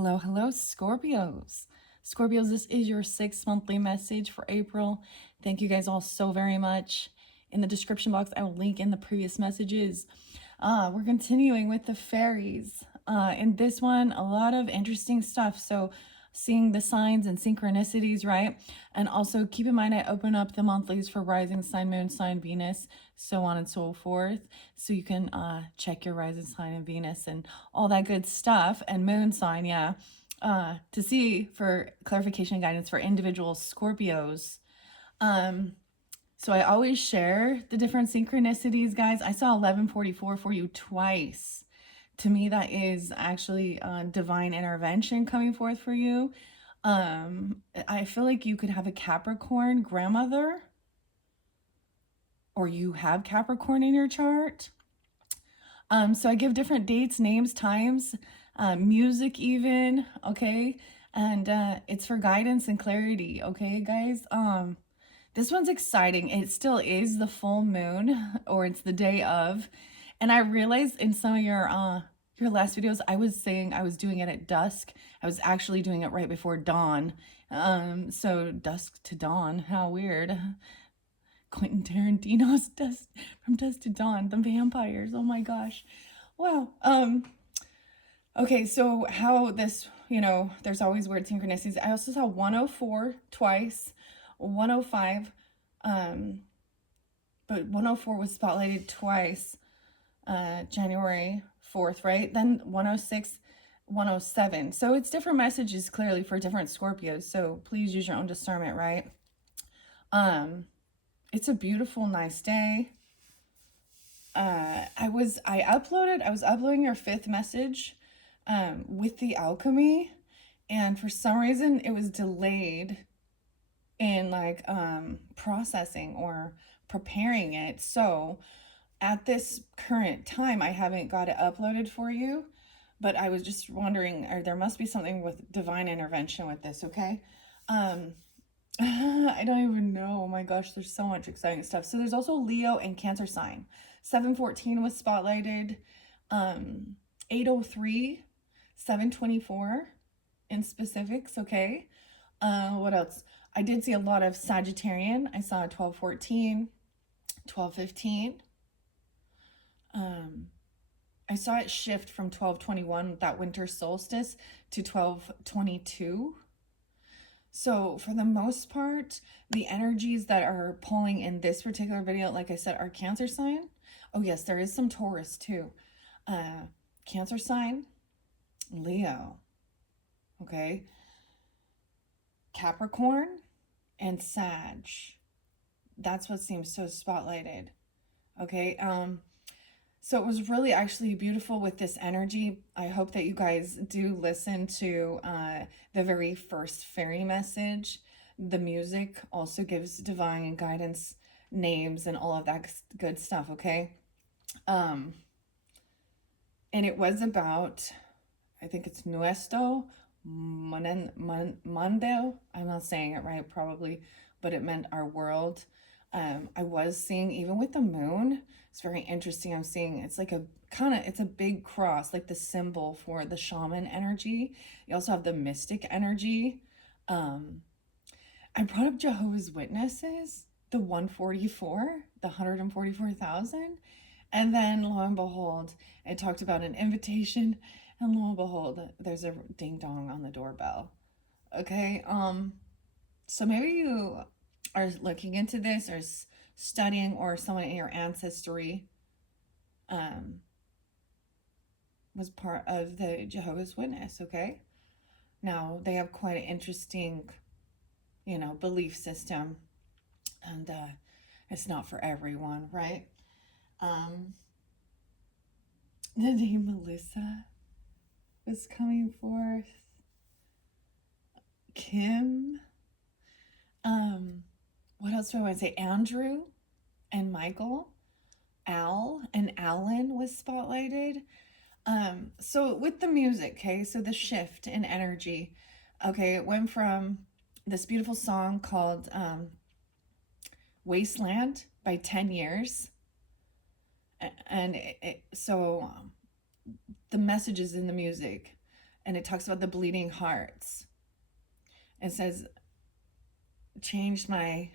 Hello, hello, Scorpios. Scorpios, this is your 6 monthly message for April. Thank you guys all so very much. In the description box, I will link in the previous messages. We're continuing with the fairies. In this one, a lot of interesting stuff. So seeing the signs and synchronicities, right? And also keep in mind, I open up the monthlies for rising sign, moon sign, Venus, so on and so forth. So you can check your rising sign and Venus and all that good stuff, and moon sign, yeah, to see for clarification and guidance for individual Scorpios. So I always share the different synchronicities, guys. I saw 1144 for you twice. To me, that is actually divine intervention coming forth for you. I feel like you could have a Capricorn grandmother, or you have Capricorn in your chart. So I give different dates, names, times, music even, okay? And it's for guidance and clarity, okay, guys? This one's exciting. It still is the full moon, or it's the day of. And I realized in some of your last videos, I was saying I was doing it at dusk. I was actually doing it right before dawn. So dusk to dawn, how weird. Quentin Tarantino's From Dusk to Dawn, the vampires. Oh my gosh. Wow. Okay, so how this, there's always weird synchronicities. I also saw 104 twice, 105, but 104 was spotlighted twice, January 4th, right? Then 106, 107. So it's different messages clearly for different Scorpios. So please use your own discernment, right? It's a beautiful, nice day. I was uploading your 5th message with the alchemy, and for some reason it was delayed in like processing or preparing it. So at this current time, I haven't got it uploaded for you, but I was just wondering, there must be something with divine intervention with this, okay? I don't even know. Oh my gosh, there's so much exciting stuff. So there's also Leo and Cancer sign. 714 was spotlighted. 803, 724 in specifics, okay? What else? I did see a lot of Sagittarian. I saw 1214, 1215. I saw it shift from 1221, that winter solstice, to 1222. So for the most part, the energies that are pulling in this particular video, like I said, are Cancer sign. Oh yes, there is some Taurus too. Cancer sign, Leo, okay? Capricorn and Sag. That's what seems so spotlighted, okay? So it was really actually beautiful with this energy. I hope that you guys do listen to the very first fairy message. The music also gives divine guidance, names, and all of that good stuff, okay? And it was about, I think it's Nuestro Mundo. I'm not saying it right, probably, but it meant our world. I was seeing, even with the moon, it's very interesting. I'm seeing it's like it's a big cross, like the symbol for the shaman energy. You also have the mystic energy. I brought up Jehovah's Witnesses, the 144, the 144,000. And then lo and behold, it talked about an invitation, and lo and behold, there's a ding dong on the doorbell. Okay, so maybe you are looking into this, or studying, or someone in your ancestry was part of the Jehovah's Witness, okay? Now, they have quite an interesting, belief system, and it's not for everyone, right? The name Melissa was coming forth. Kim. What else do I want to say? Andrew and Michael. Al and Alan was spotlighted. So with the music, okay, so the shift in energy, okay, it went from this beautiful song called Wasteland by 10 Years. And so the messages in the music, and it talks about the bleeding hearts. It says, changed my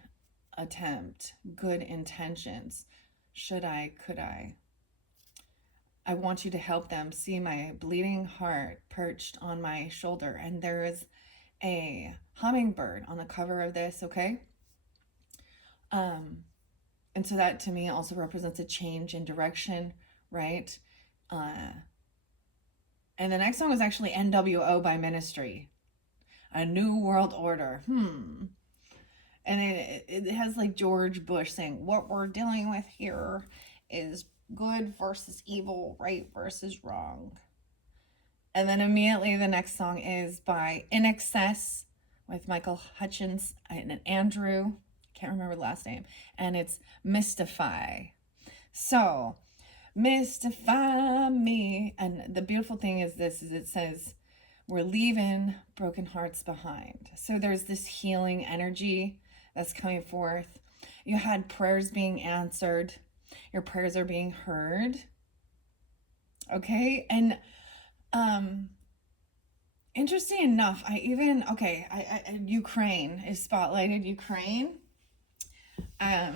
attempt, good intentions. Should I, could I? I want you to help them see my bleeding heart perched on my shoulder. And there is a hummingbird on the cover of this, okay? And so that to me also represents a change in direction, right? And the next song is actually NWO by Ministry. A New World Order. And it has like George Bush saying, what we're dealing with here is good versus evil, right versus wrong. And then immediately the next song is by In Excess with Michael Hutchins and Andrew. Can't remember the last name. And it's Mystify. So, mystify me. And the beautiful thing is this, is it says, we're leaving broken hearts behind. So there's this healing energy that's coming forth. You had prayers being answered. Your prayers are being heard. Okay? And interesting enough, Ukraine is spotlighted. Ukraine. A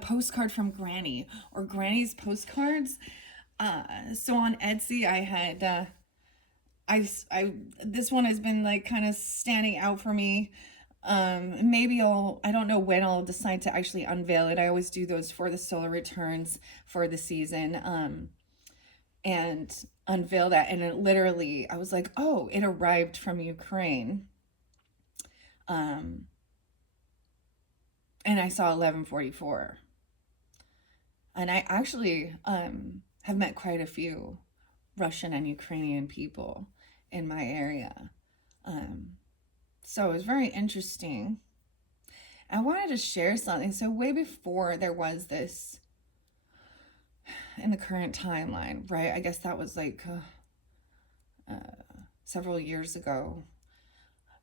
postcard from Granny, or Granny's postcards. So on Etsy, I had, this one has been like kind of standing out for me. Maybe I don't know when I'll decide to actually unveil it. I always do those for the solar returns for the season. And unveil that. And it literally, I was like, oh, it arrived from Ukraine. And I saw 1144. And I actually have met quite a few Russian and Ukrainian people in my area. So it was very interesting. I wanted to share something. So way before there was this in the current timeline, right? I guess that was like several years ago.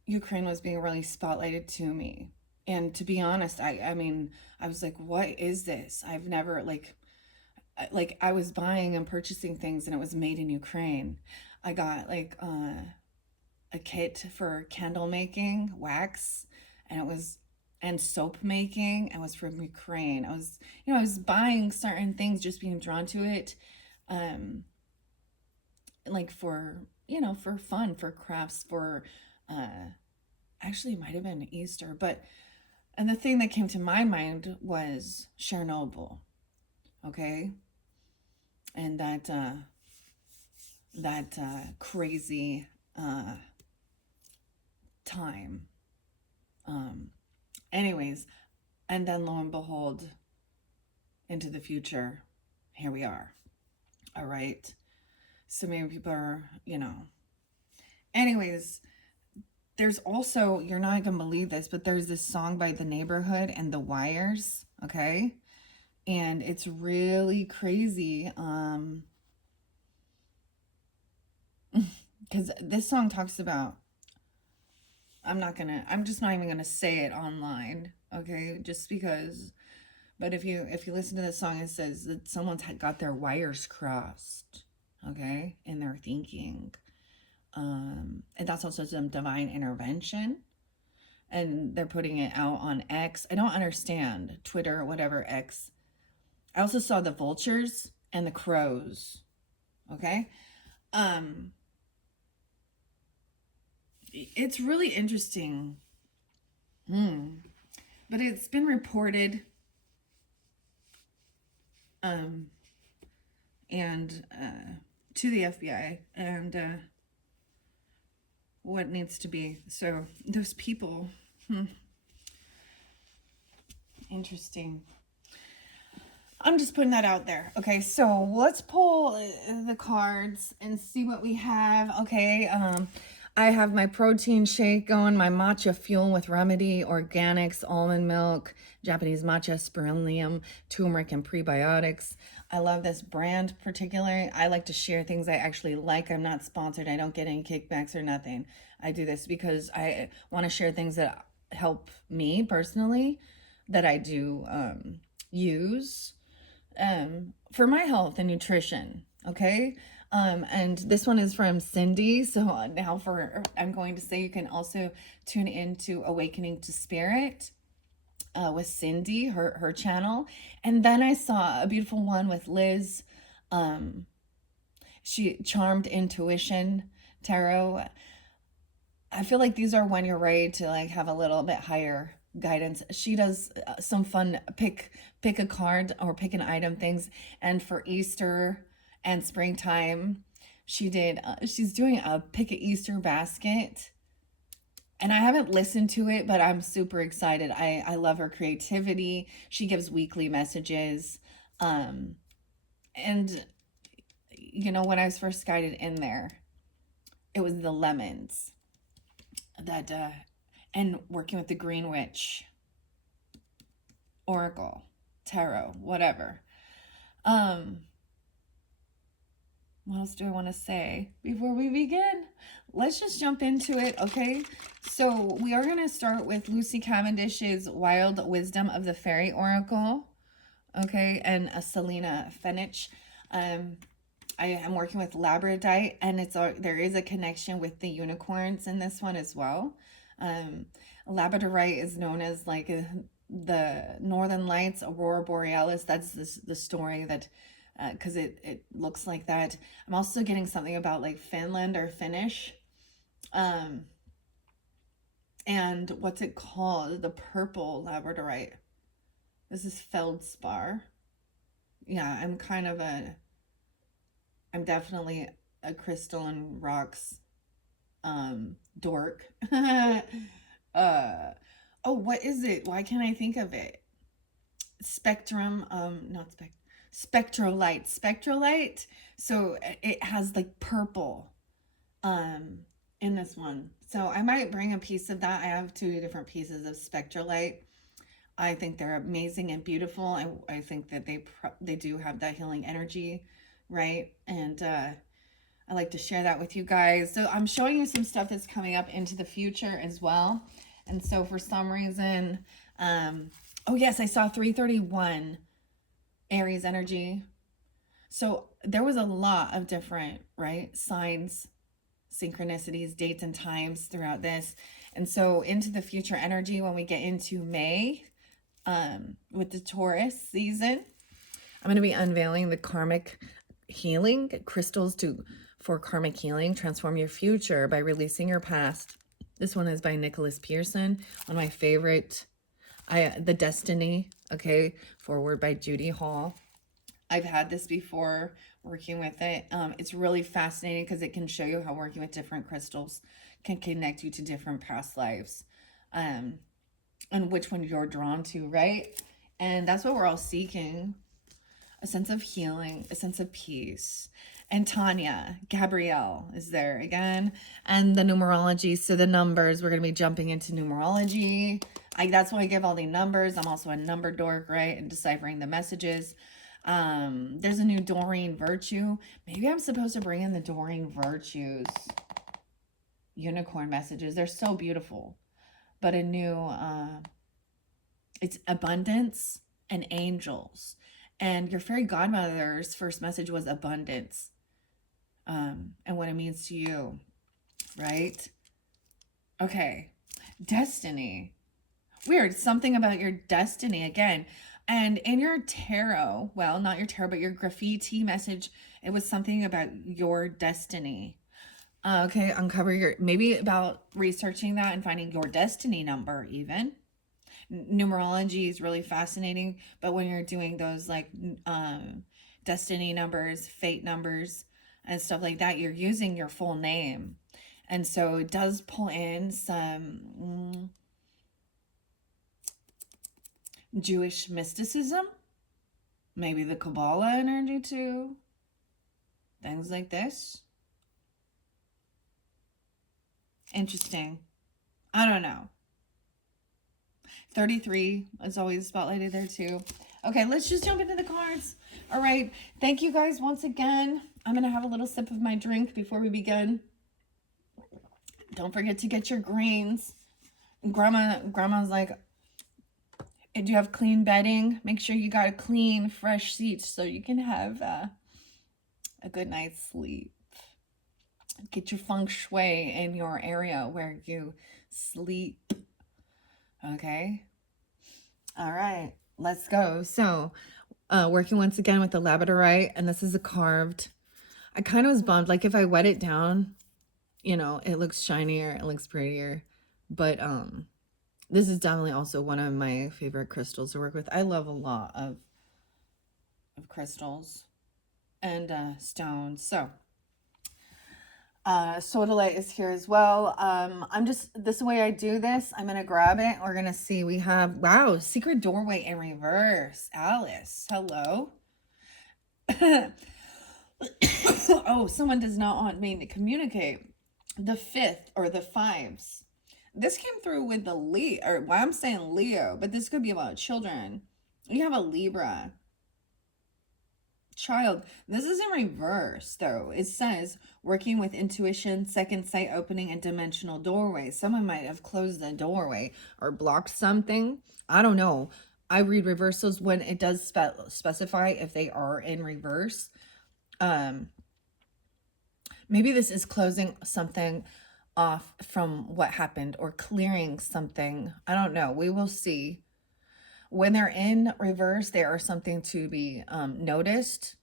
Ukraine was being really spotlighted to me. And to be honest, I mean, I was like, what is this? I've never, I was buying and purchasing things and it was made in Ukraine. I got like a kit for candle making, wax, and soap making, and was from Ukraine. I was buying certain things, just being drawn to it, like for fun, for crafts, for, actually it might have been Easter, and the thing that came to my mind was Chernobyl, okay? And that crazy time. Anyways, and then lo and behold, into the future, here we are. All right. So maybe people are, anyways, there's also, you're not going to believe this, but there's this song by The Neighborhood and The Wires, okay? And it's really crazy. Because this song talks about, I'm just not even going to say it online, okay? Just because, but if you listen to this song, it says that someone's got their wires crossed, okay? In their thinking. And that's also some divine intervention. And they're putting it out on X. I don't understand. Twitter, whatever, X. I also saw the vultures and the crows. Okay? It's really interesting. But it's been reported and to the FBI and what needs to be. So those people, interesting. I'm just putting that out there. Okay, so let's pull the cards and see what we have. Okay, I have my protein shake going, my matcha fuel with remedy, organics, almond milk, Japanese matcha, spirulina, turmeric, and prebiotics. I love this brand particularly. I like to share things I actually like. I'm not sponsored. I don't get any kickbacks or nothing. I do this because I want to share things that help me personally, that I do use for my health and nutrition. Okay. And this one is from Cindy. So now I'm going to say you can also tune into Awakening to Spirit with Cindy, her channel. And then I saw a beautiful one with Liz. She Charmed Intuition Tarot. I feel like these are when you're ready to like have a little bit higher guidance. She does some fun pick a card or pick an item things. And for Easter and springtime, she's doing a pick a Easter basket. And I haven't listened to it, but I'm super excited. I love her creativity. She gives weekly messages. And you know, when I was first guided in there, it was the lemons that and working with the Green Witch, Oracle, Tarot, whatever. What else do I want to say before we begin? Let's just jump into it, okay? So we are going to start with Lucy Cavendish's Wild Wisdom of the Fairy Oracle, okay? And Selena Fenich. I am working with labradorite, and there is a connection with the unicorns in this one as well. Labradorite is known as like the Northern Lights, Aurora Borealis. That's the story that, because it looks like that. I'm also getting something about like Finland or Finnish. And what's it called? The purple labradorite. This is feldspar. Yeah, I'm definitely a crystal and rocks dork. Oh, what is it? Why can't I think of it? Spectrum, spectrolite. Spectrolite. So it has like purple in this one. So I might bring a piece of that. I have 2 different pieces of spectrolite. I think they're amazing and beautiful. I think that they do have that healing energy, right? And I like to share that with you guys. So I'm showing you some stuff that's coming up into the future as well. And so for some reason, oh yes, I saw 331 Aries energy. So there was a lot of different, right, signs, synchronicities, dates, and times throughout this. And so into the future energy, when we get into May, with the Taurus season, I'm going to be unveiling the karmic healing crystals for karmic healing. Transform your future by releasing your past. This one is by Nicholas Pearson, one of my favorite. The Destiny, okay, forward by Judy Hall. I've had this before working with it. It's really fascinating because it can show you how working with different crystals can connect you to different past lives. And which one you're drawn to, right? And that's what we're all seeking. A sense of healing, a sense of peace. And Tanya, Gabrielle is there again. And the numerology, so the numbers, we're going to be jumping into numerology. That's why I give all the numbers. I'm also a number dork, right? And deciphering the messages. There's a new Doreen Virtue. Maybe I'm supposed to bring in the Doreen Virtues unicorn messages. They're so beautiful. But a new, it's abundance and angels. And your fairy godmother's first message was abundance. And what it means to you, right? Okay. Destiny. Weird. Something about your destiny again. And in your tarot, well, not your tarot, but your GraffiTEA message, it was something about your destiny. Okay, uncover maybe about researching that and finding your destiny number even. Numerology is really fascinating, but when you're doing those like destiny numbers, fate numbers, and stuff like that, you're using your full name. And so it does pull in some Jewish mysticism, maybe the Kabbalah energy too, things like this. Interesting. I don't know. 33 is always spotlighted there too. Okay, let's just jump into the cards. All right. Thank you guys once again. I'm going to have a little sip of my drink before we begin. Don't forget to get your greens. Grandma's like, do you have clean bedding? Make sure you got a clean, fresh seat so you can have a good night's sleep. Get your feng shui in your area where you sleep. Okay. All right. Let's go. So, working once again with the labradorite, and this is a carved. I kind of was bummed. Like if I wet it down, you know, it looks shinier, it looks prettier. But this is definitely also one of my favorite crystals to work with. I love a lot of crystals and stones. So sodalite is here as well. I'm just, this way I do this, I'm gonna grab it. We're gonna see, we have, wow, secret doorway in reverse. Alice, hello. Oh, someone does not want me to communicate. The fifth or the fives. This came through with the Leo, or why I'm saying Leo, but this could be about children. You have a Libra child. This is in reverse, though. It says working with intuition, second sight opening, and dimensional doorways. Someone might have closed the doorway or blocked something. I don't know. I read reversals when it does specify if they are in reverse. Maybe this is closing something off from what happened or clearing something. I don't know. We will see. When they're in reverse, they are something to be noticed,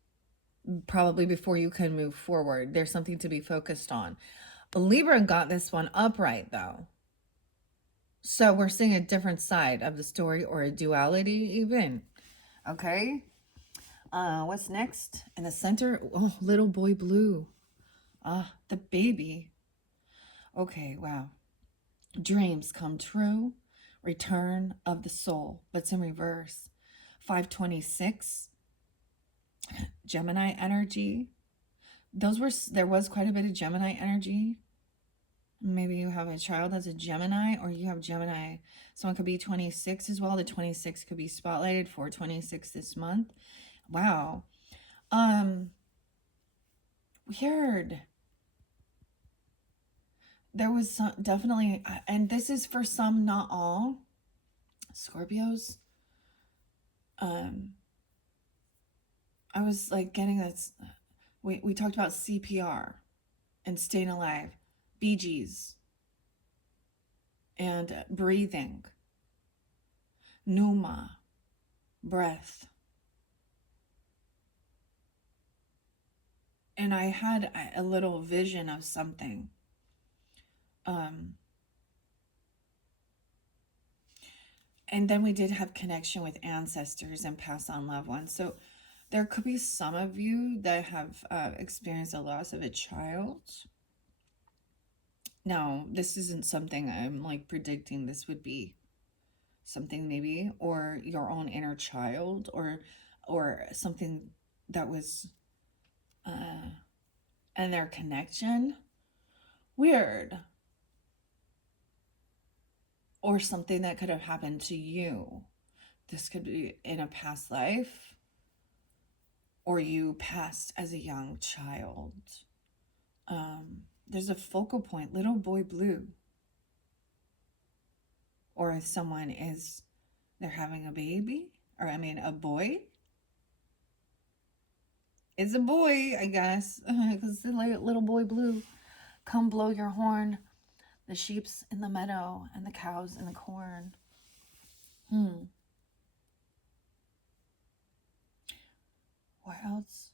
probably before you can move forward. There's something to be focused on. Libra got this one upright, though. So we're seeing a different side of the story, or a duality even. Okay. What's next? In the center, oh, little boy blue. The baby. Okay, wow. Dreams come true. Return of the soul. What's in reverse? 526. Gemini energy. There was quite a bit of Gemini energy. Maybe you have a child that's a Gemini, or you have Gemini. Someone could be 26 as well. The 26 could be spotlighted for 26 this month. Wow. Weird. There was some, definitely, and this is for some, not all, Scorpios. I was like getting this, we talked about CPR and staying alive, Bee Gees, and breathing, Pneuma, breath. And I had a little vision of something. And then we did have connection with ancestors and pass on loved ones. So there could be some of you that have experienced a loss of a child. Now, this isn't something I'm like predicting. This would be something maybe, or your own inner child, or something that was and their connection. Weird. Or something that could have happened to you. This could be in a past life, or you passed as a young child. There's a focal point, little boy blue. Or if someone is, they're having a baby, or I mean a boy. It's a boy, I guess, because the little boy blue. Come blow your horn. The sheep's in the meadow and the cows in the corn. What else?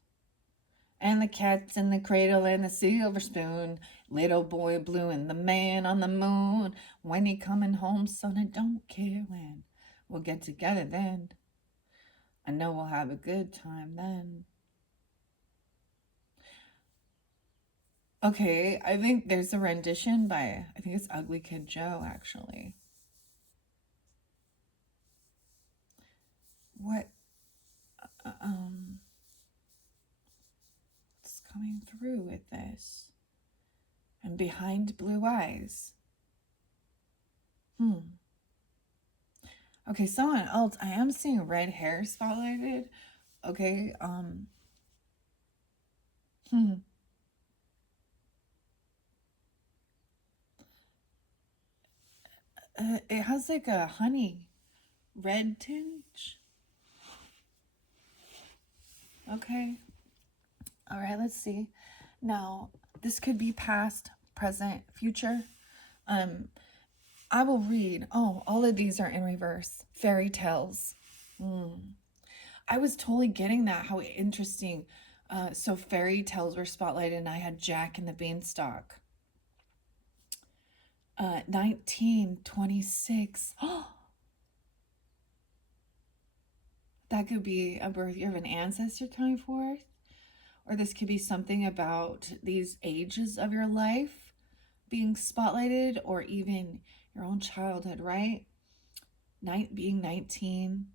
And the cat's in the cradle and the silver spoon. Little boy blue and the man on the moon. When he coming home, son, I don't care when. We'll get together then. I know we'll have a good time then. Okay, I think there's a rendition by, I think it's Ugly Kid Joe, actually. What? What's coming through with this? And behind blue eyes. Okay, someone else. I am seeing red hair spotlighted. Okay, it has like a honey red tinge. Okay. All right, let's see. Now, this could be past, present, future. I will read. Oh, all of these are in reverse. Fairy tales. I was totally getting that. How interesting. So fairy tales were spotlighted, and I had Jack and the Beanstalk. 1926. That could be a birth year of an ancestor coming forth. Or this could be something about these ages of your life being spotlighted, or even your own childhood, right? Being 19.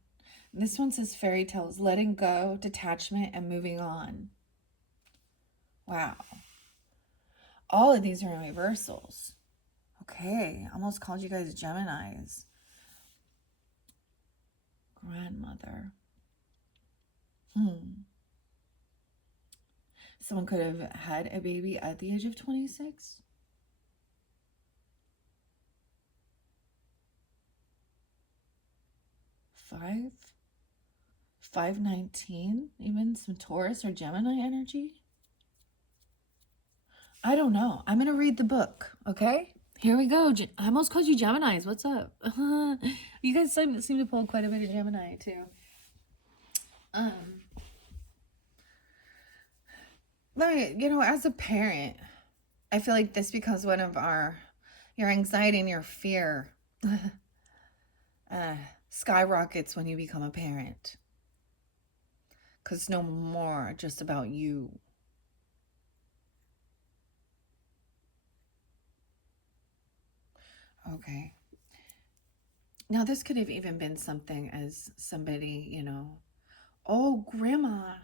This one says fairy tales, letting go, detachment, and moving on. Wow. All of these are in reversals. Okay, almost called you guys Geminis. Grandmother. Someone could have had a baby at the age of 26. Five. 519, even some Taurus or Gemini energy. I don't know. I'm going to read the book, okay? Here we go. I almost called you Geminis. What's up? You guys seem to pull quite a bit of Gemini, too. Like, you know, as a parent, I feel like this becomes one of your anxiety and your fear skyrockets when you become a parent. Because it's no more just about you. Okay. Now, this could have even been something as somebody, you know, oh, Grandma,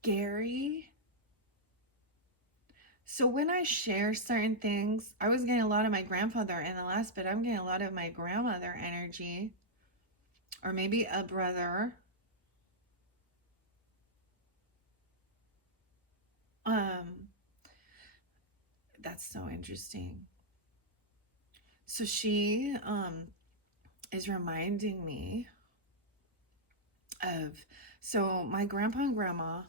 Gary. So when I share certain things, I was getting a lot of my grandfather in the last bit. I'm getting a lot of my grandmother energy. Or maybe a brother. That's so interesting. So she is reminding me of, so my grandpa and grandma,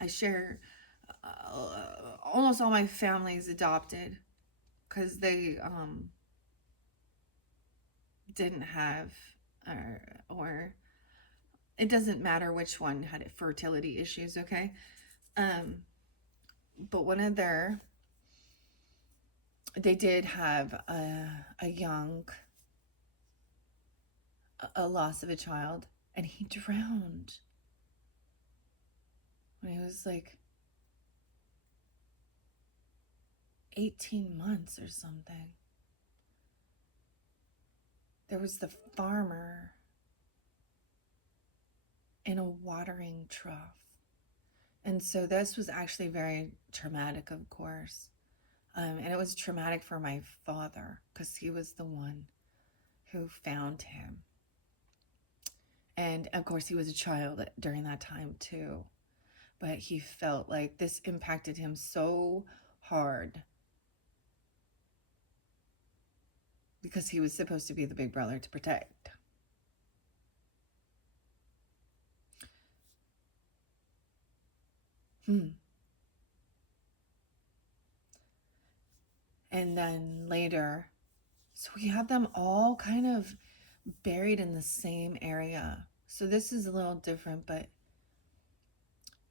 I share almost all my family's adopted, because they didn't have, or it doesn't matter which one had fertility issues, okay? But one of they did have a loss of a child, and he drowned when he was like 18 months or something. There was the farmer in a watering trough. And so this was actually very traumatic, of course. And it was traumatic for my father, because he was the one who found him. And of course, he was a child during that time too. But he felt like this impacted him so hard, because he was supposed to be the big brother to protect. And then later, so we have them all kind of buried in the same area. So this is a little different, but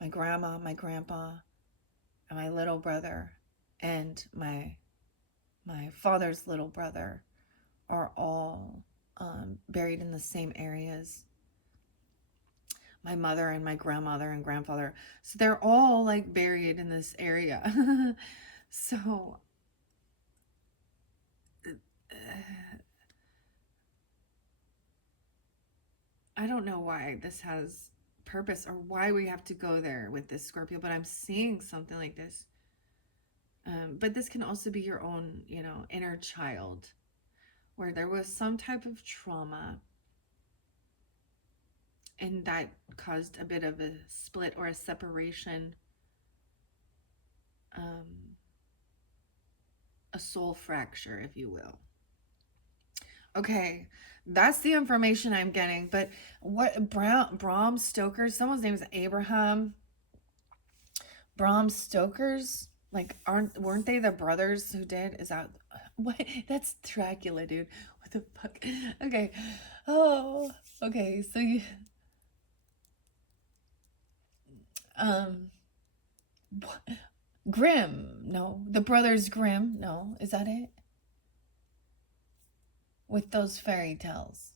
my grandma, my grandpa, and my little brother, and my father's little brother are all buried in the same areas. My mother and my grandmother and grandfather. So they're all like buried in this area. So I don't know why this has purpose, or why we have to go there with this, Scorpio, but I'm seeing something like this. But this can also be your own, you know, inner child, where there was some type of trauma, and that caused a bit of a split or a separation, a soul fracture, if you will. Okay, that's the information I'm getting. But what, Bram Stoker, someone's name is Abraham. Bram Stoker's, like, weren't they the brothers who did? Is that what? That's Dracula, dude. What the fuck? Okay. Oh, okay. So you, um, Grimm. No, the brothers Grimm. No, is that it? With those fairy tales.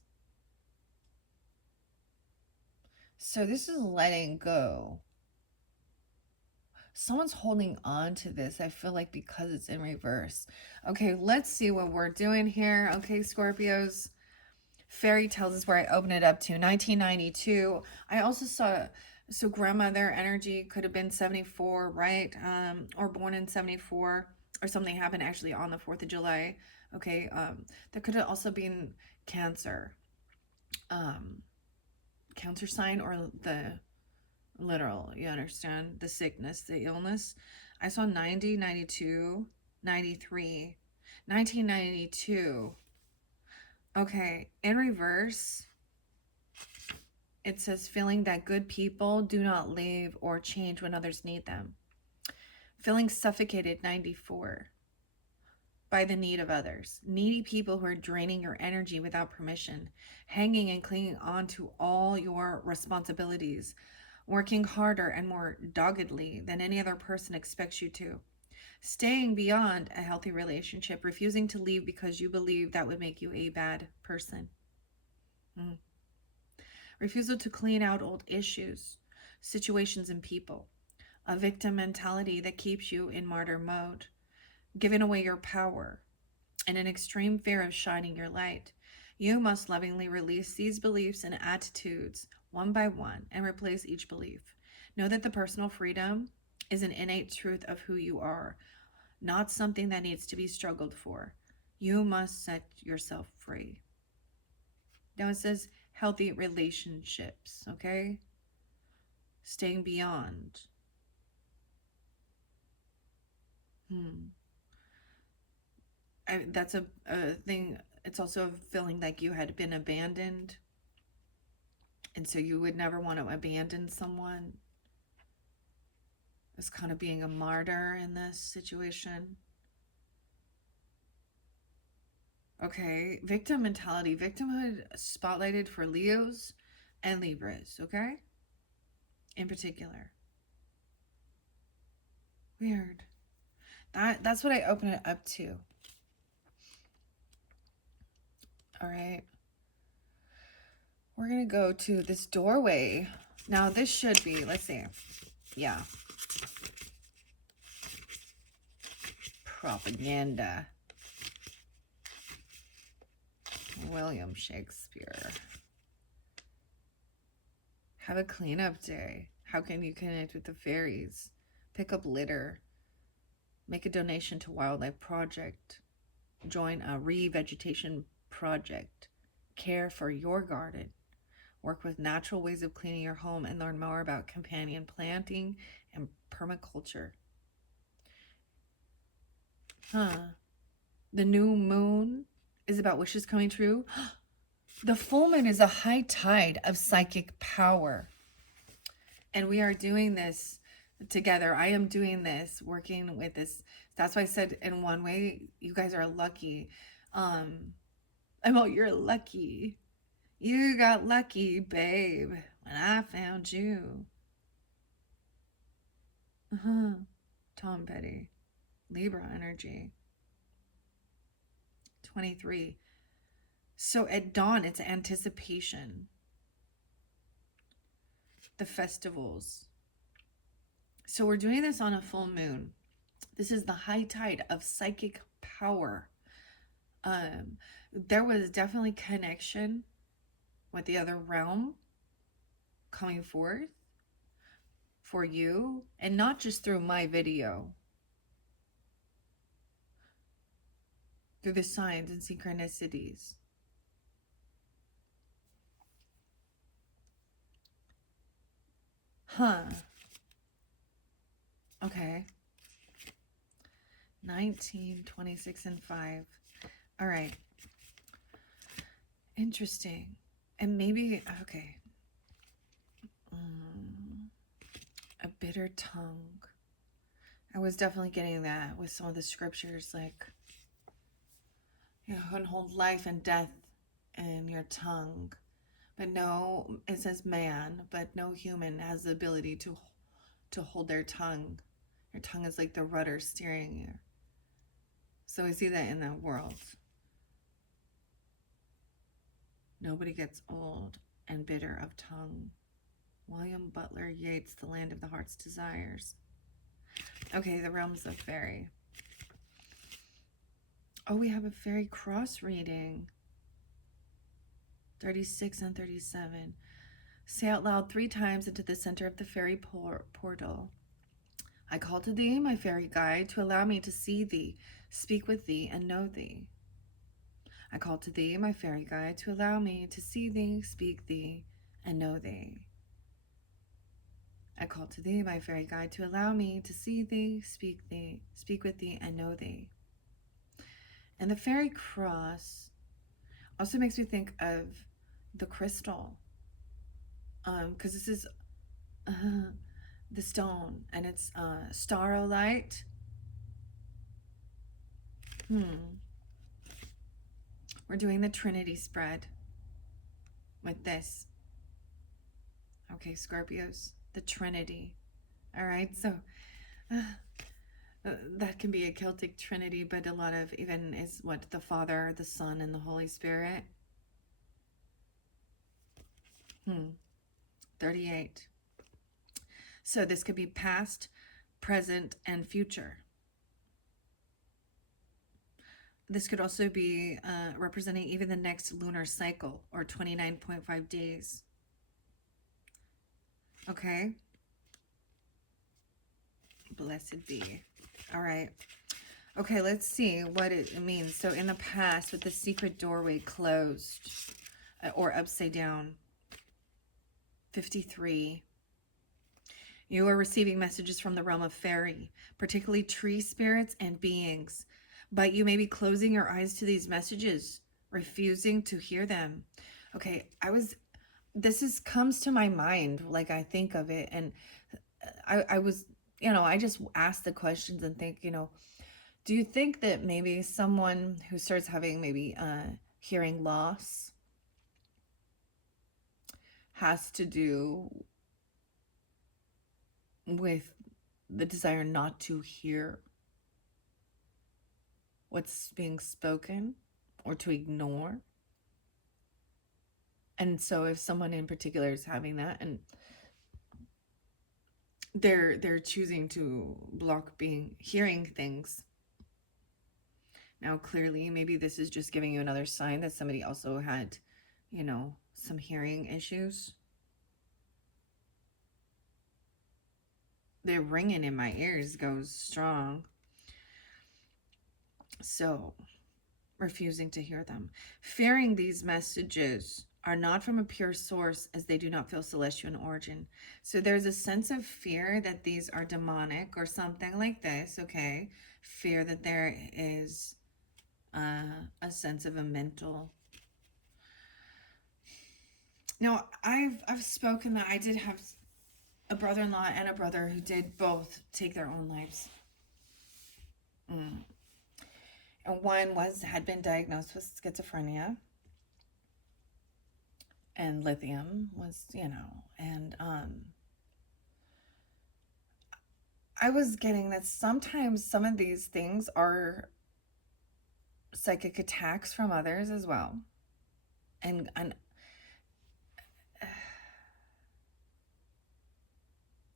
So this is letting go. Someone's holding on to this, I feel like, because it's in reverse. Okay, let's see what we're doing here. Okay, Scorpios. Fairy tales is where I open it up to. 1992. I also saw, so grandmother energy could have been 74, right? Or born in 74, or something happened actually on the 4th of July. Okay, that could have also been Cancer. Cancer sign, or the literal, you understand, the sickness, the illness. I saw 90, 92, 93, 1992. Okay, in reverse, it says feeling that good people do not leave or change when others need them. Feeling suffocated, 94, by the need of others. Needy people who are draining your energy without permission, hanging and clinging on to all your responsibilities, working harder and more doggedly than any other person expects you to. Staying beyond a healthy relationship, refusing to leave because you believe that would make you a bad person. Refusal to clean out old issues, situations, and people. A victim mentality that keeps you in martyr mode, giving away your power, and an extreme fear of shining your light. You must lovingly release these beliefs and attitudes one by one and replace each belief. Know that the personal freedom is an innate truth of who you are, not something that needs to be struggled for. You must set yourself free. Now it says healthy relationships, okay? Staying beyond. That's a thing. It's also a feeling like you had been abandoned, and so you would never want to abandon someone. It's kind of being a martyr in this situation. Okay, victim mentality, victimhood spotlighted for Leos and Libras, okay? In particular. Weird. That's what I open it up to. All right. We're going to go to this doorway. Now, this should be, let's see. Yeah. Propaganda. William Shakespeare. Have a cleanup day. How can you connect with the fairies? Pick up litter. Make a donation to Wildlife Project. Join a revegetation project. Care for your garden. Work with natural ways of cleaning your home and learn more about companion planting and permaculture. The new moon is about wishes coming true. The full moon is a high tide of psychic power. And we are doing this together. I am doing this, working with this. That's why I said, in one way, you guys are lucky. You're lucky. You got lucky, babe, when I found you. Tom Petty. Libra energy. 23. So at dawn, it's anticipation. The festivals. So we're doing this on a full moon. This is the high tide of psychic power. There was definitely connection with the other realm coming forth for you, and not just through my video, through the signs and synchronicities. Okay. 19, 26, and 5. All right. Interesting. And maybe, okay. A bitter tongue. I was definitely getting that with some of the scriptures, like, you can hold life and death in your tongue. But no, it says man, but no human has the ability to hold their tongue. Your tongue is like the rudder steering you. So I see that in the world. Nobody gets old and bitter of tongue. William Butler Yeats, The Land of the Heart's Desires. Okay, the realms of Faerie. Oh, we have a Faerie cross reading. 36 and 37. Say out loud 3 times into the center of the Faerie portal. I call to thee, my fairy guide, to allow me to see thee, speak with thee, and know thee. I call to thee, my fairy guide, to allow me to see thee, speak thee, and know thee. I call to thee, my fairy guide, to allow me to see thee, speak with thee, and know thee. And the Faerie cross also makes me think of the crystal, because this is the stone, and it's starolite. We're doing the Trinity spread with this. Okay, Scorpios, the Trinity. All right, so that can be a Celtic Trinity, but a lot of even is what the Father, the Son, and the Holy Spirit. 38. So this could be past, present, and future. This could also be representing even the next lunar cycle, or 29.5 days. Okay. Blessed be. All right. Okay, let's see what it means. So in the past, with the secret doorway closed or upside down. 53. You are receiving messages from the realm of Faerie, particularly tree spirits and beings. But you may be closing your eyes to these messages, refusing to hear them. Okay, this comes to my mind, like I think of it, and I was, I just ask the questions and think, do you think that maybe someone who starts having maybe hearing loss has to do with the desire not to hear what's being spoken or to ignore? And so if someone in particular is having that and they're choosing to block hearing things, now clearly maybe this is just giving you another sign that somebody also had, some hearing issues. The ringing in my ears goes strong. So, refusing to hear them. Fearing these messages are not from a pure source, as they do not feel celestial in origin. So there's a sense of fear that these are demonic or something like this, okay? Fear that there is a sense of a mental... Now, I've spoken that I did have a brother-in-law and a brother who did both take their own lives. And one had been diagnosed with schizophrenia, and lithium was, and I was getting that sometimes some of these things are psychic attacks from others as well. And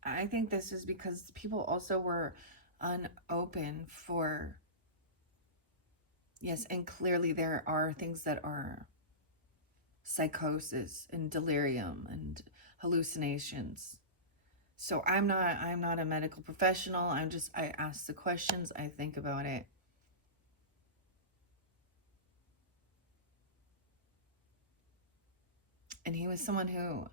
I think this is because people also were unopen for, yes, and clearly there are things that are psychosis and delirium and hallucinations. So I'm not a medical professional. I ask the questions, I think about it. And he was someone who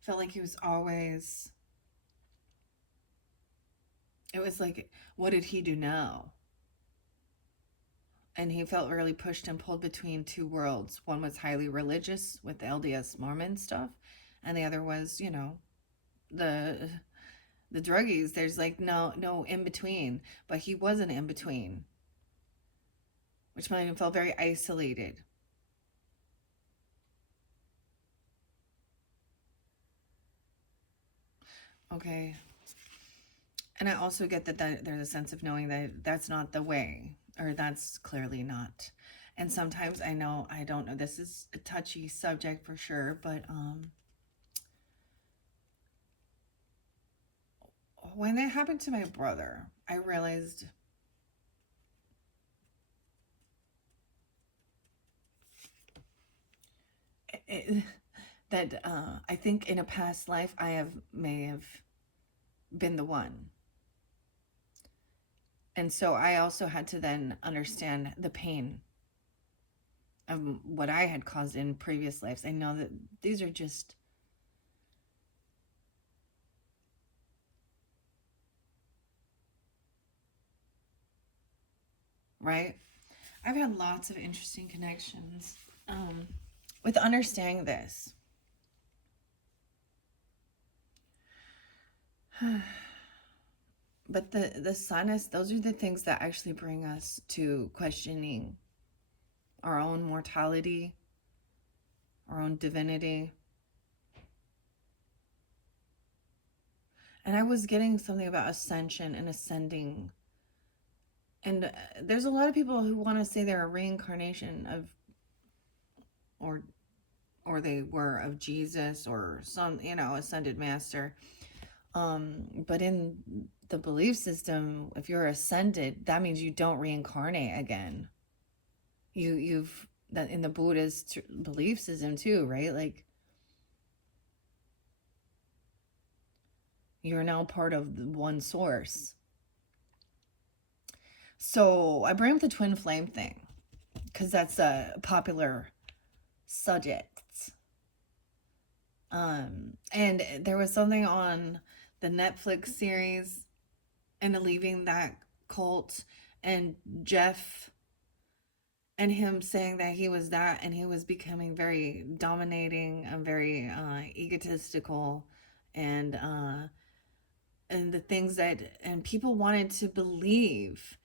felt like he was always, it was like, what did he do now? And he felt really pushed and pulled between two worlds. One was highly religious with the LDS Mormon stuff, and the other was, the The druggies, there's like no in between, but he wasn't in between, which made him feel very isolated. Okay. And I also get that there's a sense of knowing that that's not the way, or that's clearly not. And sometimes I know, I don't know, this is a touchy subject for sure, but when it happened to my brother, I realized that I think in a past life I may have been the one. And so I also had to then understand the pain of what I had caused in previous lives. I know that these are just right. I've had lots of interesting connections with understanding this. But the sun is, those are the things that actually bring us to questioning our own mortality, our own divinity. And I was getting something about ascension and ascending. And there's a lot of people who want to say they're a reincarnation of, or they were of Jesus or some, ascended master. But in the belief system, if you're ascended, that means you don't reincarnate again. You've that in the Buddhist belief system too, right? Like you're now part of one source. So I bring up the twin flame thing because that's a popular subject. And there was something on the Netflix series and leaving that cult, and Jeff and him saying that he was that, and he was becoming very dominating and very egotistical, and the things that, and people wanted to believe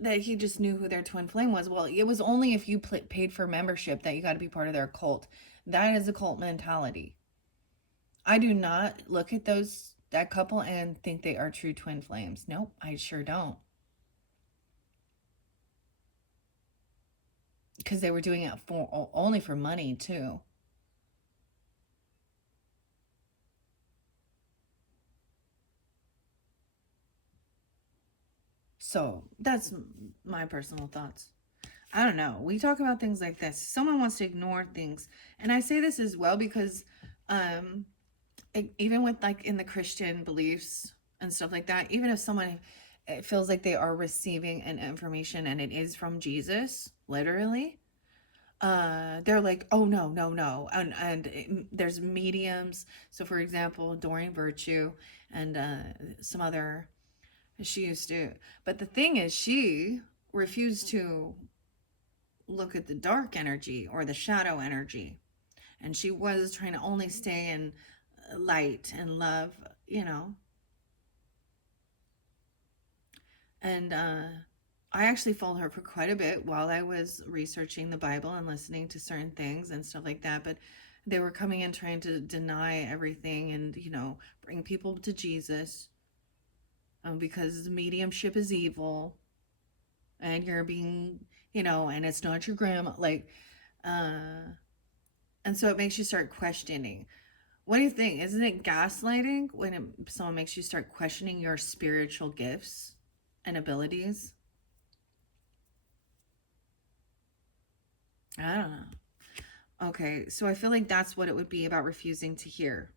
that he just knew who their twin flame was. Well, it was only if you paid for membership that you got to be part of their cult. That is a cult mentality. I do not look at that couple and think they are true twin flames. Nope, I sure don't. Because they were doing it for only for money too. So that's my personal thoughts. I don't know. We talk about things like this. Someone wants to ignore things. And I say this as well because even with like in the Christian beliefs and stuff like that, even if someone, it feels like they are receiving an information and it is from Jesus, literally, they're like, oh no. And there's mediums. So for example, Doreen Virtue and some other, she used to, but the thing is she refused to look at the dark energy or the shadow energy. And she was trying to only stay in light and love, And I actually followed her for quite a bit while I was researching the Bible and listening to certain things and stuff like that. But they were coming in trying to deny everything and, bring people to Jesus because mediumship is evil and you're being, and it's not your grandma. And so it makes you start questioning. What do you think? Isn't it gaslighting when someone makes you start questioning your spiritual gifts and abilities? I don't know. Okay, so I feel like that's what it would be about refusing to hear.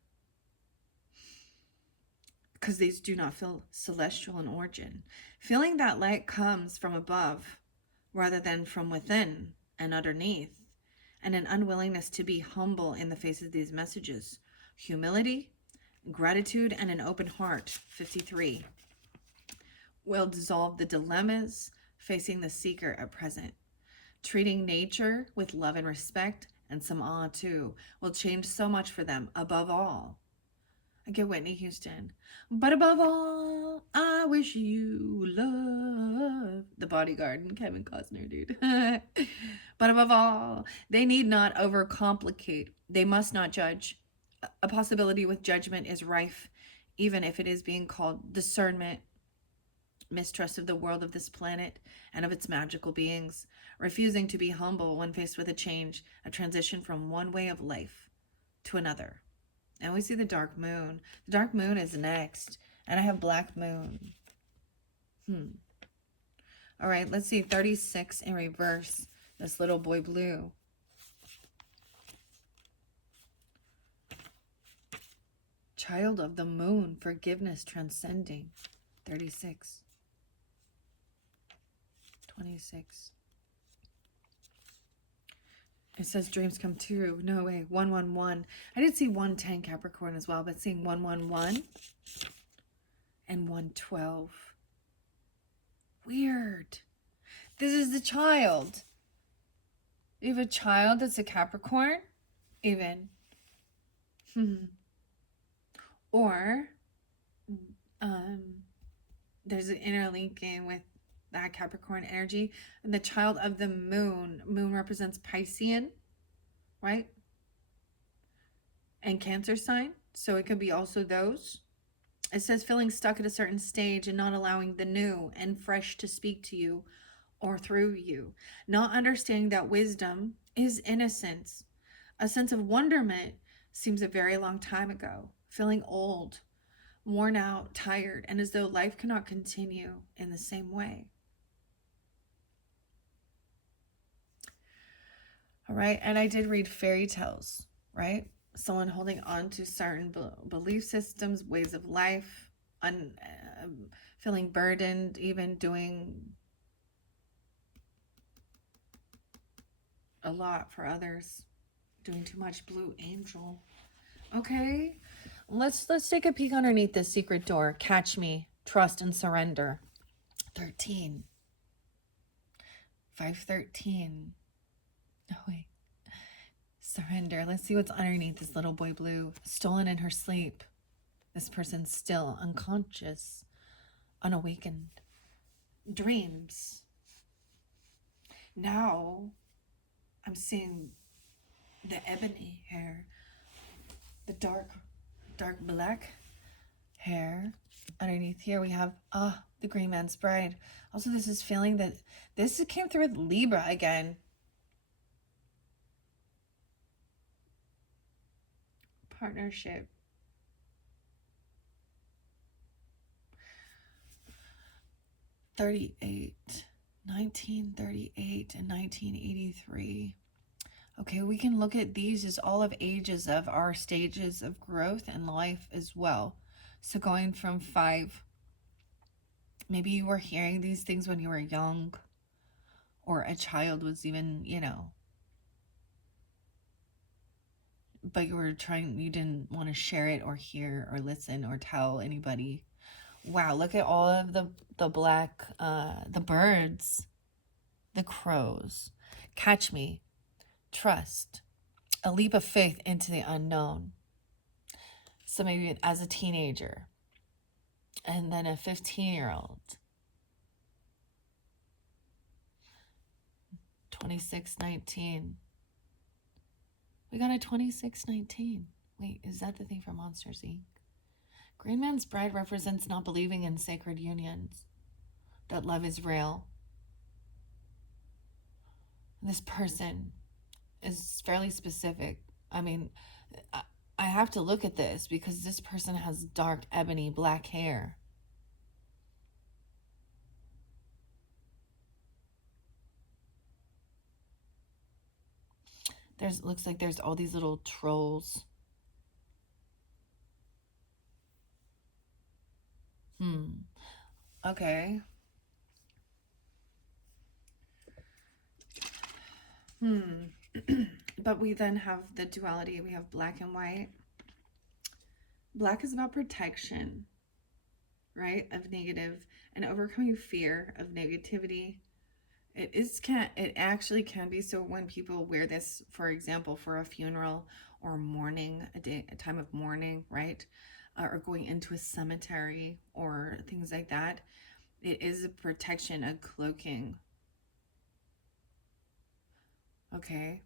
Because these do not feel celestial in origin. Feeling that light comes from above rather than from within and underneath, and an unwillingness to be humble in the face of these messages. Humility, gratitude, and an open heart, 53, will dissolve the dilemmas facing the seeker at present. Treating nature with love and respect and some awe too will change so much for them. Above all, Get Whitney Houston. But above all, I wish you love. The Bodyguard and Kevin Costner, dude. But above all, they need not overcomplicate. They must not judge. A possibility with judgment is rife, even if it is being called discernment. Mistrust of the world of this planet and of its magical beings. Refusing to be humble when faced with a change, a transition from one way of life to another. And we see the dark moon. The dark moon is next. And I have black moon. All right, let's see. 36 in reverse. This little boy blue. Child of the moon. Forgiveness transcending. 36. 26. It says dreams come true. No way. 111. I did see 110 Capricorn as well, but seeing 111 and 112. Weird. This is the child. You have a child that's a Capricorn, even. Or there's an interlinking with that Capricorn energy. And the child of the moon. Moon represents Piscean, right? And Cancer sign. So it could be also those. It says feeling stuck at a certain stage and not allowing the new and fresh to speak to you or through you. Not understanding that wisdom is innocence. A sense of wonderment seems a very long time ago. Feeling old, worn out, tired, and as though life cannot continue in the same way. All right, and I did read fairy tales, right? Someone holding on to certain belief systems, ways of life, feeling burdened, even doing a lot for others, doing too much. Blue angel. Okay, let's take a peek underneath this secret door. Catch me, trust and surrender. 13. 513. Oh wait. Surrender. Let's see what's underneath this little boy blue. Stolen in her sleep. This person's still unconscious, unawakened. Dreams. Now I'm seeing the ebony hair, the dark black hair. Underneath here we have the green man's bride. Also, this is feeling that this came through with Libra again. Partnership. '38, 1938 and 1983. Okay, we can look at these as all of ages of our stages of growth and life as well. So going from 5, maybe you were hearing these things when you were young, or a child was even, but you didn't want to share it or hear or listen or tell anybody. Wow, look at all of the black, the birds, the crows. Catch me, trust, a leap of faith into the unknown. So maybe as a teenager, and then a 15-year-old. 2619. We got a 2619. Wait, is that the thing for Monsters, Inc.? Green Man's Bride represents not believing in sacred unions, that love is real. This person is fairly specific. I mean, I have to look at this because this person has dark ebony black hair. Looks like there's all these little trolls. Okay. But we then have the duality. We have black and white. Black is about protection, right? Of negative and overcoming fear of negativity. It actually can be. So when people wear this, for example, for a funeral or mourning, a time of mourning, right? or going into a cemetery or things like that. It is a protection, a cloaking. Okay.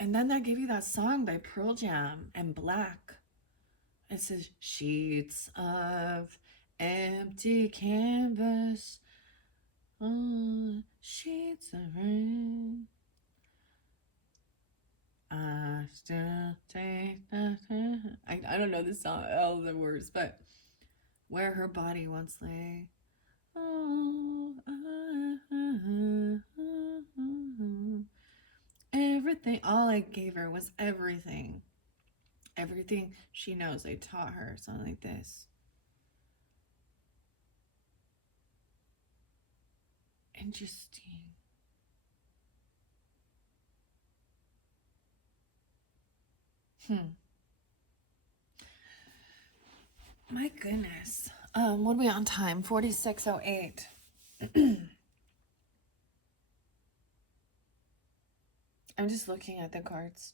And then they give you that song by Pearl Jam and Black. It says, sheets of empty canvas, sheets of rain. I still take the... I don't know the song, all the words, but where her body once lay. Oh, everything. All I gave her was everything. Everything she knows I taught her. Something like this. Interesting. My goodness. What are we on time? 46:08. I'm just looking at the cards.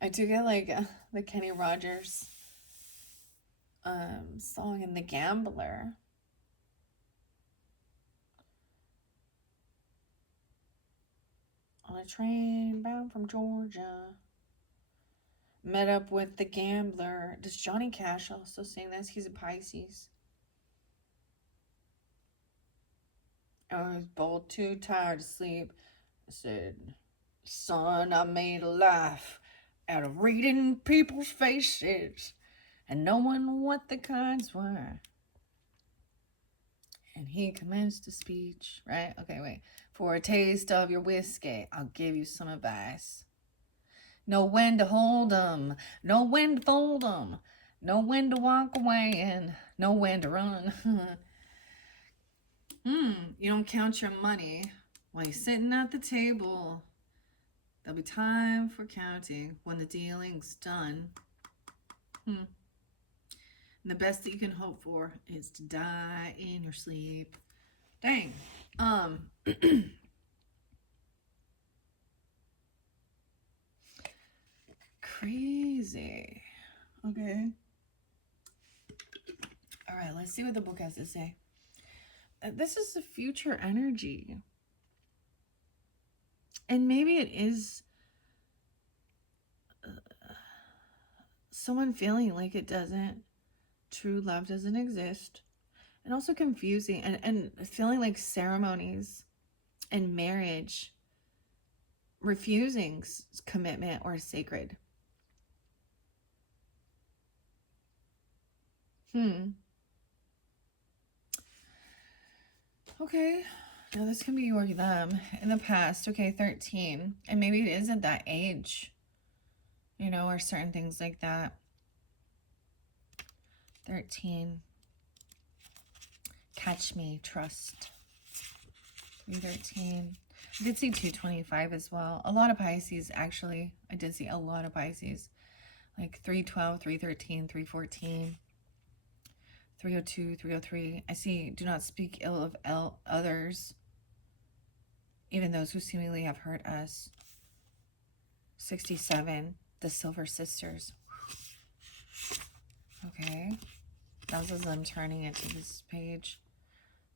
I do get like the Kenny Rogers song in The Gambler. On a train bound from Georgia. Met up with the gambler. Does Johnny Cash also sing this? He's a Pisces. I was bold, too tired to sleep. I said, son, I made a life out of reading people's faces and knowing what the kinds were. And he commenced a speech, right? Okay, wait. For a taste of your whiskey, I'll give you some advice. Know when to hold 'em, know when to fold 'em, know when to walk away, and know when to run. You don't count your money while you're sitting at the table. There'll be time for counting when the dealing's done. And the best that you can hope for is to die in your sleep. Dang. Crazy. Okay. All right, let's see what the book has to say. This is the future energy. And maybe it is someone feeling like it doesn't. True love doesn't exist. And also confusing and feeling like ceremonies and marriage refusing commitment or sacred. Okay. Now this can be you or them. In the past, okay, 13. And maybe it isn't that age, you know, or certain things like that. 13. Catch me, trust. 313. I did see 225 as well. A lot of Pisces, actually. I did see a lot of Pisces. Like 312, 313, 314. 302, 303. I see, do not speak ill of others, even those who seemingly have hurt us. 67, the Silver Sisters. Okay. That was them turning it to this page.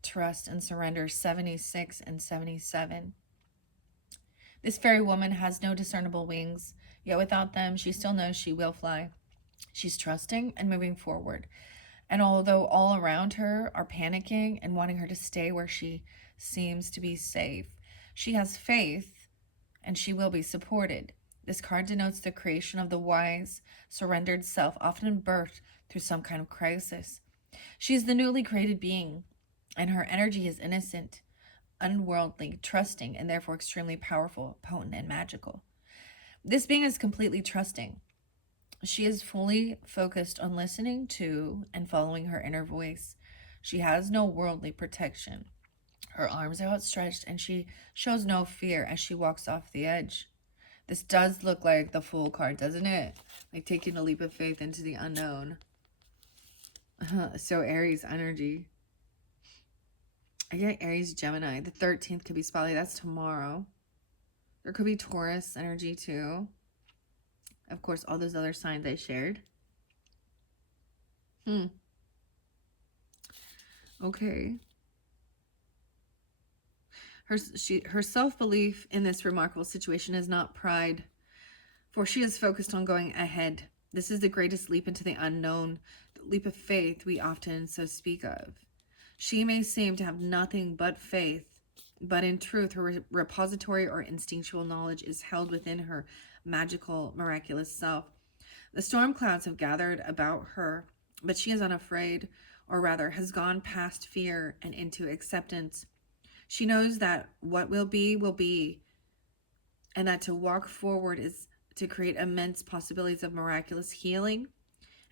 Trust and surrender, 76 and 77. This fairy woman has no discernible wings, yet without them, she still knows she will fly. She's trusting and moving forward. And although all around her are panicking and wanting her to stay where she seems to be safe, she has faith and she will be supported. This card denotes the creation of the wise, surrendered self, often birthed through some kind of crisis. She is the newly created being, and her energy is innocent, unworldly, trusting, and therefore extremely powerful, potent, and magical. This being is completely trusting. She is fully focused on listening to and following her inner voice. She has no worldly protection. Her arms are outstretched and she shows no fear as she walks off the edge. This does look like the Fool card, doesn't it? Like taking a leap of faith into the unknown. So Aries energy. I get Aries, Gemini. The 13th could be Spotlight. That's tomorrow. There could be Taurus energy too. Of course, all those other signs I shared. Okay. Her self-belief in this remarkable situation is not pride, for she is focused on going ahead. This is the greatest leap into the unknown, the leap of faith we often so speak of. She may seem to have nothing but faith, but in truth, her repository or instinctual knowledge is held within her magical, miraculous self. The storm clouds have gathered about her, but she is unafraid, or rather has gone past fear and into acceptance. She knows that what will be, and that to walk forward is to create immense possibilities of miraculous healing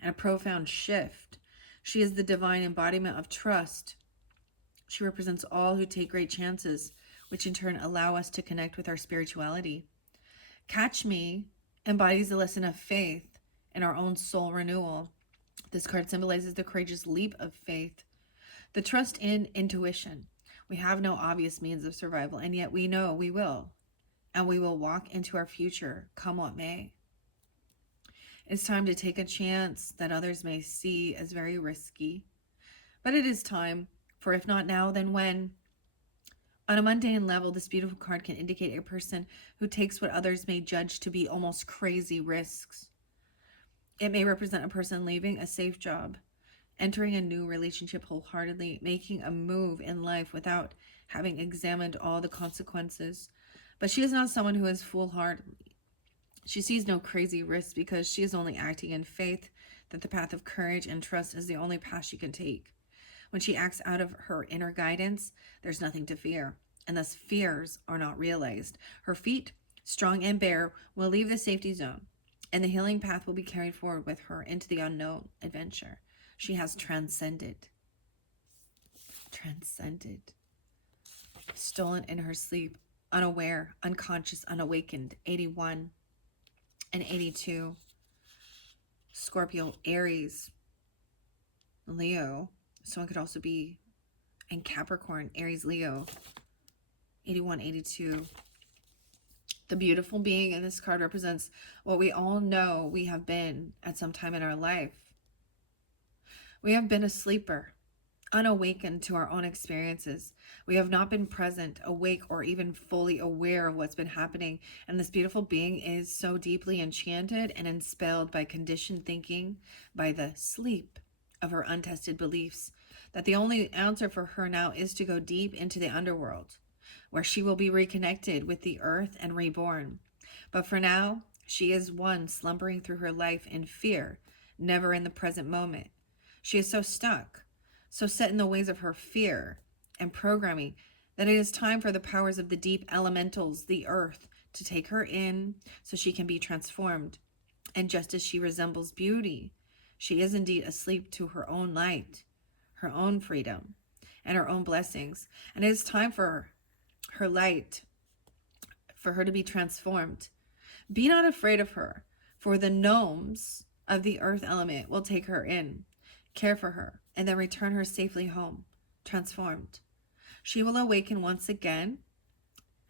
and a profound shift. She is the divine embodiment of trust. She represents all who take great chances, which in turn allow us to connect with our spirituality. Catch Me embodies the lesson of faith in our own soul renewal. This card symbolizes the courageous leap of faith, the trust in intuition. We have no obvious means of survival, and yet we know we will, and we will walk into our future, come what may. It's time to take a chance that others may see as very risky, but it is time, for if not now, then when? On a mundane level, this beautiful card can indicate a person who takes what others may judge to be almost crazy risks. It may represent a person leaving a safe job, entering a new relationship wholeheartedly, making a move in life without having examined all the consequences. But she is not someone who is foolhardy. She sees no crazy risks because she is only acting in faith that the path of courage and trust is the only path she can take. When she acts out of her inner guidance, there's nothing to fear, and thus fears are not realized. Her feet, strong and bare, will leave the safety zone, and the healing path will be carried forward with her into the unknown adventure. She has transcended. Stolen in her sleep, unaware, unconscious, unawakened. 81 and 82. Scorpio, Aries, Leo. Someone could also be in Capricorn, Aries, Leo. 81, 82. The beautiful being in this card represents what we all know we have been at some time in our life. We have been a sleeper, unawakened to our own experiences. We have not been present, awake, or even fully aware of what's been happening. And this beautiful being is so deeply enchanted and ensspelled by conditioned thinking, by the sleep of her untested beliefs, that the only answer for her now is to go deep into the underworld, where she will be reconnected with the earth and reborn. But for now, she is one slumbering through her life in fear, never in the present moment. She is so stuck, so set in the ways of her fear and programming, that it is time for the powers of the deep elementals, the earth, to take her in so she can be transformed. And just as she resembles beauty, she is indeed asleep to her own light, her own freedom, and her own blessings. And it is time for her light, for her to be transformed. Be not afraid of her, for the gnomes of the earth element will take her in, care for her, and then return her safely home, transformed. She will awaken once again,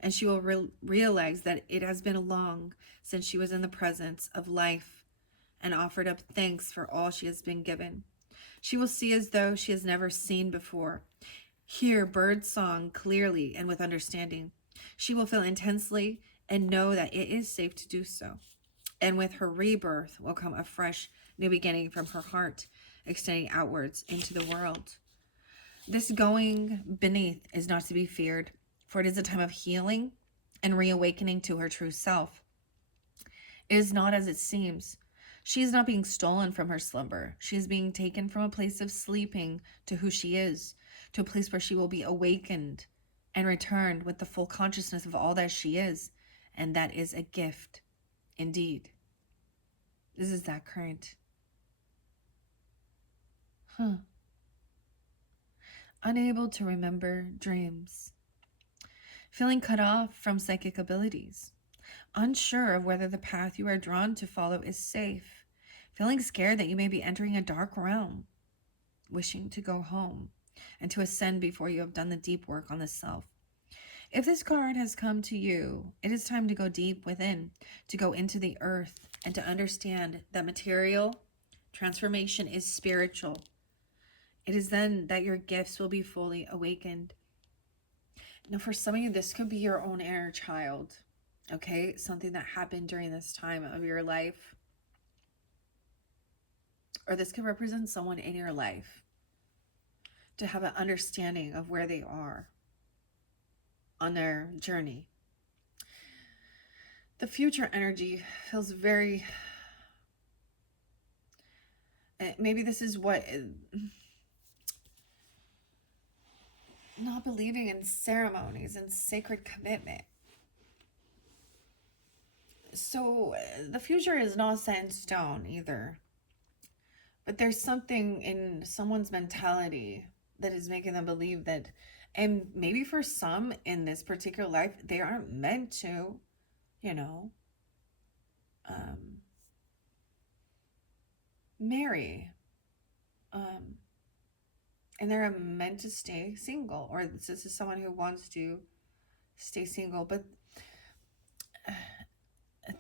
and she will realize that it has been long since she was in the presence of life and offered up thanks for all she has been given. She will see as though she has never seen before, hear bird song clearly and with understanding. She will feel intensely and know that it is safe to do so. And with her rebirth will come a fresh new beginning from her heart, extending outwards into the world. This going beneath is not to be feared, for it is a time of healing and reawakening to her true self. It is not as it seems. She is not being stolen from her slumber. She is being taken from a place of sleeping to who she is, to a place where she will be awakened and returned with the full consciousness of all that she is. And that is a gift, indeed. This is that current. Unable to remember dreams. Feeling cut off from psychic abilities. unsure of whether the path you are drawn to follow is safe, feeling scared that you may be entering a dark realm, wishing to go home and to ascend before you have done the deep work on the self. If this card has come to you, it is time to go deep within, to go into the earth, and to understand that material transformation is spiritual. It is then that your gifts will be fully awakened. Now, for some of you, this could be your own inner child, okay? Something that happened during this time of your life. Or this could represent someone in your life, to have an understanding of where they are on their journey. The future energy feels very... Maybe this is what... Not believing in ceremonies and sacred commitment. So the future is not set in stone either. But there's something in someone's mentality that is making them believe that, and maybe for some in this particular life, they aren't meant to, marry. And they're meant to stay single, or this is someone who wants to stay single, but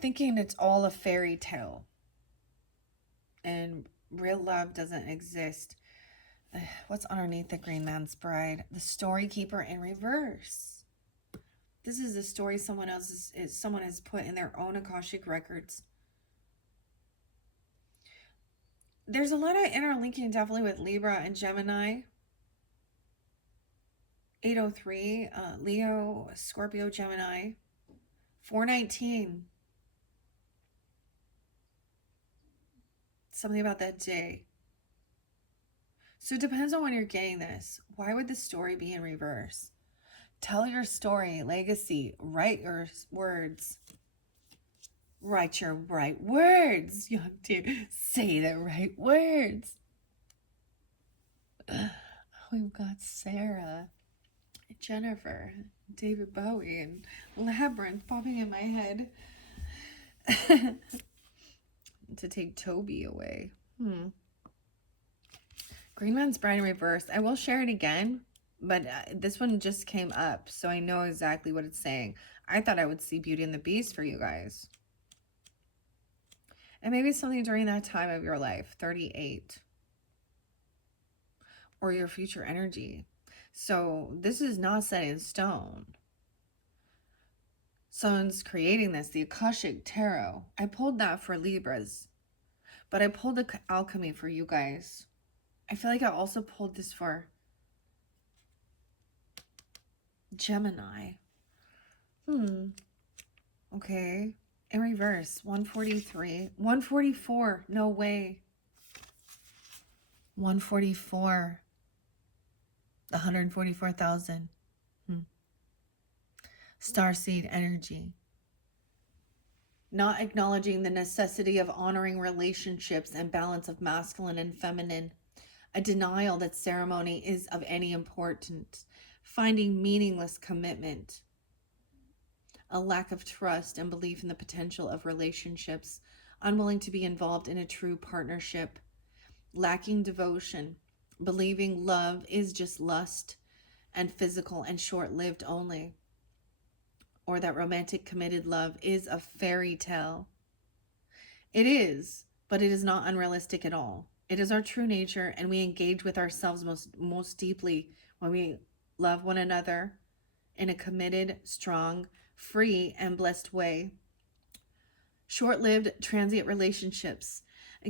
thinking it's all a fairy tale and real love doesn't exist. What's underneath the Green Man's Bride? The Story Keeper in reverse. This is the story someone has put in their own Akashic records. There's a lot of interlinking definitely with Libra and Gemini. 803, Leo, Scorpio, Gemini. 419. Something about that day. So it depends on when you're getting this. Why would the story be in reverse? Tell your story, legacy, write your words. Write your right words. You have to say the right words. We've got Sarah, Jennifer, David Bowie, and Labyrinth popping in my head. To take Toby away. Green Man's Bride in reverse. I will share it again, but this one just came up, so I know exactly what it's saying. I thought I would see Beauty and the Beast for you guys. And maybe something during that time of your life, 38. Or your future energy. So this is not set in stone. Someone's creating this, the Akashic Tarot. I pulled that for Libras, but I pulled the Alchemy for you guys. I feel like I also pulled this for Gemini. Okay. In reverse, 143. 144. No way. 144. 144,000. Starseed energy. Not acknowledging the necessity of honoring relationships and balance of masculine and feminine. A denial that ceremony is of any importance. Finding meaningless commitment. A lack of trust and belief in the potential of relationships. Unwilling to be involved in a true partnership. Lacking devotion. Believing love is just lust and physical and short-lived only. Or that romantic committed love is a fairy tale. It is, but it is not unrealistic at all. It is our true nature, and we engage with ourselves most deeply when we love one another in a committed, strong, free, and blessed way. Short-lived, transient relationships,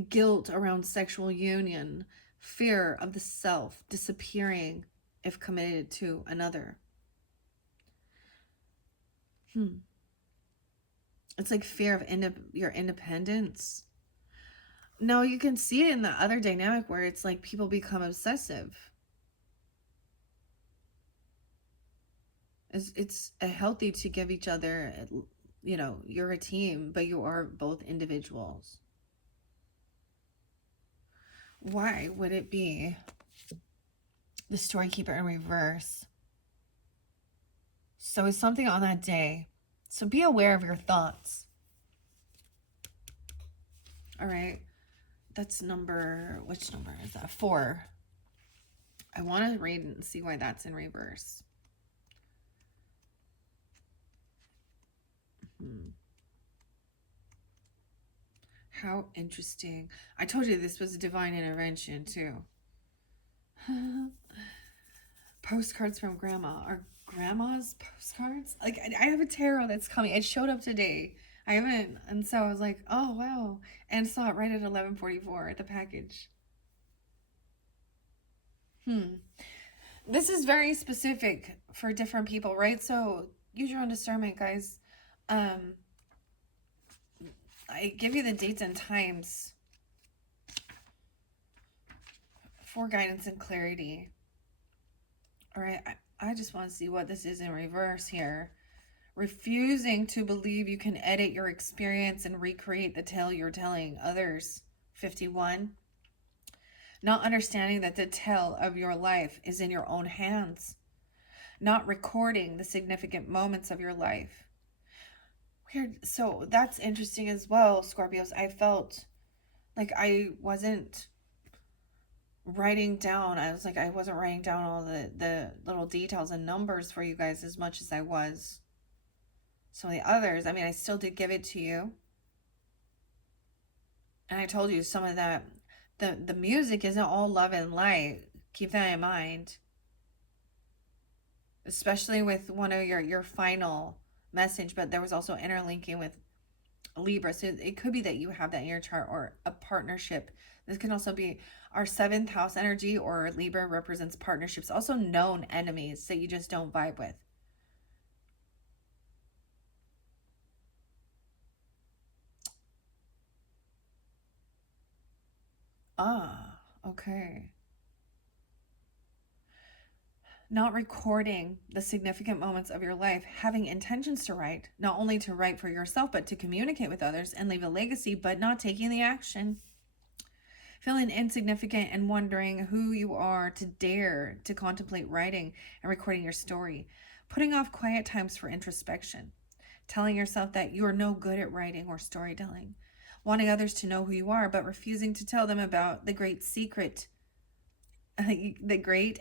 guilt around sexual union, fear of the self disappearing if committed to another. It's like fear of your independence. No, you can see it in the other dynamic where it's like people become obsessive. It's healthy to give each other, you're a team, but you are both individuals. Why would it be the Story Keeper in reverse? So it's something on that day. So be aware of your thoughts. All right. That's number, which number is that? 4. I want to read and see why that's in reverse. How interesting. I told you this was a divine intervention too. Postcards from grandma. Are grandma's postcards? Like, I have a tarot that's coming. It showed up today. I haven't, and so I was like, oh wow, and saw it right at 11:44 at the package. This is very specific for different people, right? So use your own discernment, guys. I give you the dates and times for guidance and clarity. All right, I just want to see what this is in reverse here. Refusing to believe you can edit your experience and recreate the tale you're telling others. 51. Not understanding that the tale of your life is in your own hands. Not recording the significant moments of your life. Weird. So that's interesting as well, Scorpios. I felt like I wasn't writing down. I wasn't writing down all the little details and numbers for you guys as much as I was some of the others. I mean, I still did give it to you. And I told you some of that. The music isn't all love and light. Keep that in mind. Especially with one of your final message, but there was also interlinking with Libra. So it could be that you have that in your chart, or a partnership. This can also be our 7th house energy, or Libra represents partnerships, also known enemies that you just don't vibe with. Ah, okay. Not recording the significant moments of your life, having intentions to write, not only to write for yourself, but to communicate with others and leave a legacy, but not taking the action. Feeling insignificant and wondering who you are to dare to contemplate writing and recording your story. Putting off quiet times for introspection. Telling yourself that you are no good at writing or storytelling. Wanting others to know who you are, but refusing to tell them about the great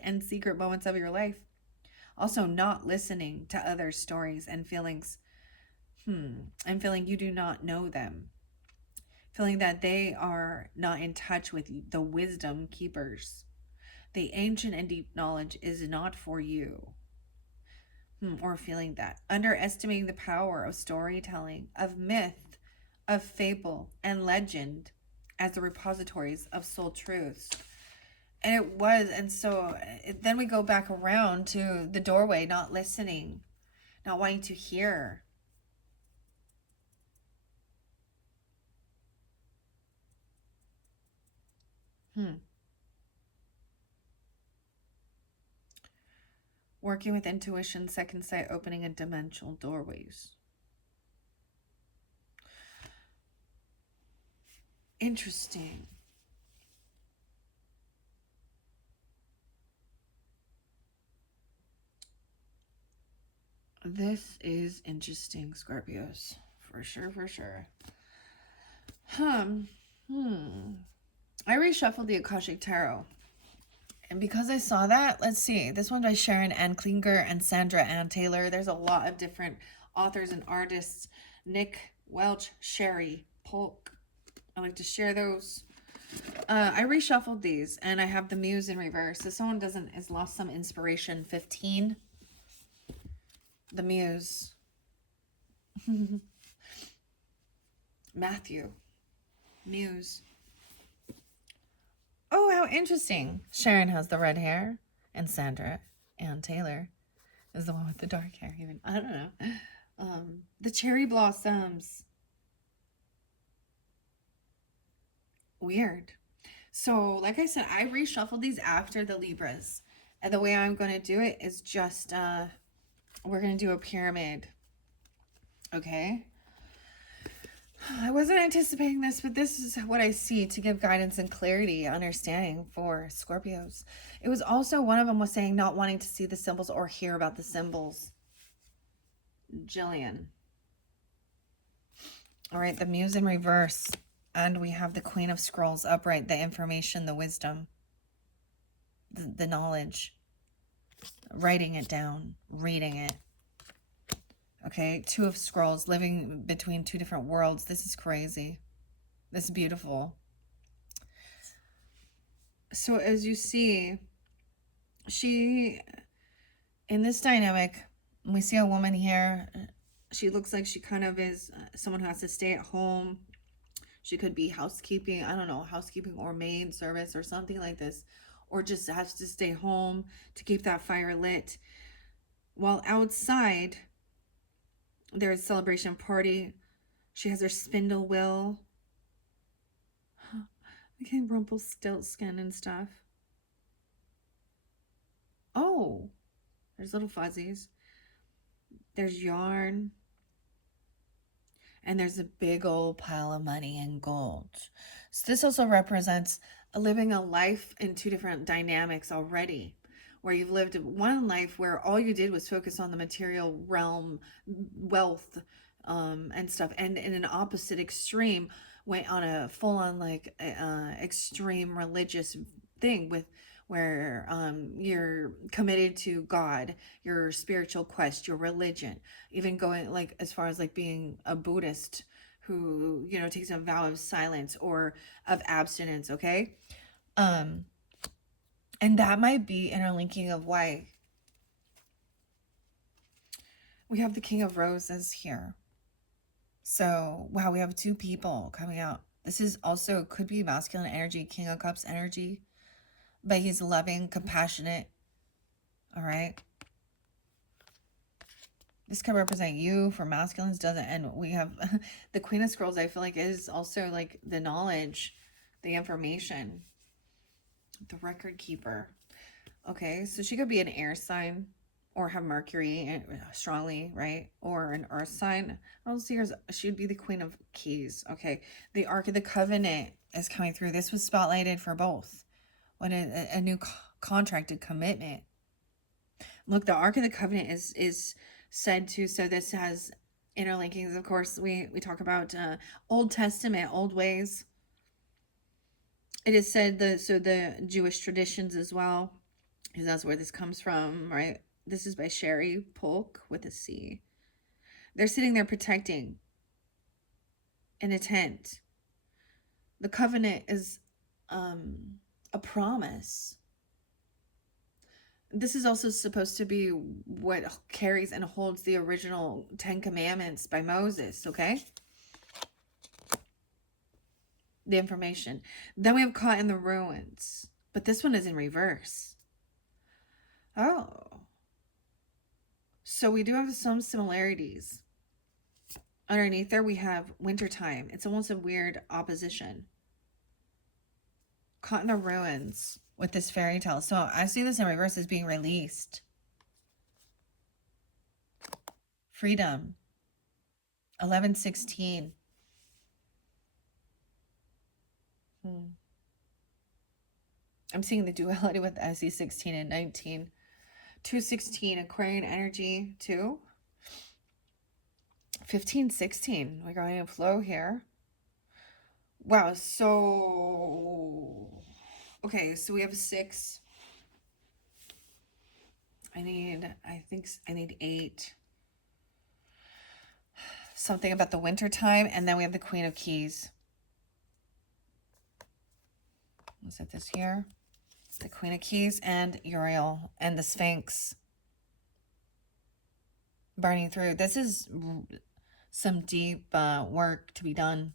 and secret moments of your life. Also, not listening to others' stories and feelings. And feeling you do not know them. Feeling that they are not in touch with the wisdom keepers. The ancient and deep knowledge is not for you. Or feeling that. Underestimating the power of storytelling, of myth, of fable, and legend as the repositories of soul truths. And it was, and so then we go back around to the doorway, not listening, not wanting to hear. Working with intuition, second sight, opening and dimensional doorways. Interesting. This is interesting, Scorpios. For sure, for sure. I reshuffled the Akashic Tarot. And because I saw that, let's see. This one by Sharon Ann Klinger and Sandra Ann Taylor. There's a lot of different authors and artists. Nick Welch, Sherry, Polk. I like to share those. I reshuffled these, and I have the Muse in reverse. So someone has lost some inspiration. 15. The Muse. Matthew. Muse. Oh, how interesting. Sharon has the red hair, and Sandra Ann Taylor is the one with the dark hair. Even I don't know. The cherry blossoms. Weird. So, like I said, I reshuffled these after the Libras. And the way I'm going to do it is just, we're going to do a pyramid. Okay? I wasn't anticipating this, but this is what I see to give guidance and clarity, understanding for Scorpios. It was also, one of them was saying not wanting to see the symbols or hear about the symbols. Jillian. All right, the Muse in reverse. And we have the Queen of Scrolls upright, the information, the wisdom, the knowledge. Writing it down, reading it. Okay, Two of Scrolls, living between two different worlds. This is crazy. This is beautiful. So as you see, in this dynamic, we see a woman here. She looks like she kind of is someone who has to stay at home. She could be housekeeping, I don't know, housekeeping or maid service or something like this. Or just has to stay home to keep that fire lit. While outside, there's a celebration party. She has her spindle wheel. Okay, Rumpelstiltskin and stuff. Oh, there's little fuzzies. There's yarn. And there's a big old pile of money and gold. So this also represents living a life in two different dynamics already, where you've lived one life where all you did was focus on the material realm, wealth, and stuff, and in an opposite extreme, went on a full-on like extreme religious thing with where you're committed to God, your spiritual quest, your religion, even going like as far as like being a Buddhist who, you know, takes a vow of silence or of abstinence, okay? And that might be interlinking of why we have the King of Roses here. So, wow, we have two people coming out. This is also could be masculine energy, King of Cups energy, but he's loving, compassionate. All right. This could represent you for masculines, doesn't. And we have the Queen of Scrolls, I feel like is also like the knowledge, the information, the record keeper. Okay, so she could be an air sign or have Mercury strongly, right? Or an earth sign. I don't see her as, she would be the Queen of Keys. Okay, the Ark of the Covenant is coming through. This was spotlighted for both. When a new contracted commitment. Look, the Ark of the Covenant is said to, so this has interlinkings. Of course, we talk about Old Testament, old ways. It is said the Jewish traditions as well, because that's where this comes from, right? This is by Sherry Polk with a C. They're sitting there protecting in a tent. The covenant is a promise. This is also supposed to be what carries and holds the original 10 Commandments by Moses, okay? The information. Then we have Caught in the Ruins. But this one is in reverse. Oh. So we do have some similarities. Underneath there we have Wintertime. It's almost a weird opposition. Caught in the Ruins with this fairy tale. So I see this in reverse as being released. Freedom. 11:16. I'm seeing the duality with SE 16 and 19. 2:16, Aquarian energy too. 15:16, we're going in flow here. Wow, so okay, so we have a 6. I think I need 8. Something about the winter time, and then we have the Queen of Keys. Let's set this here. It's the Queen of Keys and Uriel and the Sphinx. Burning through. This is some deep work to be done.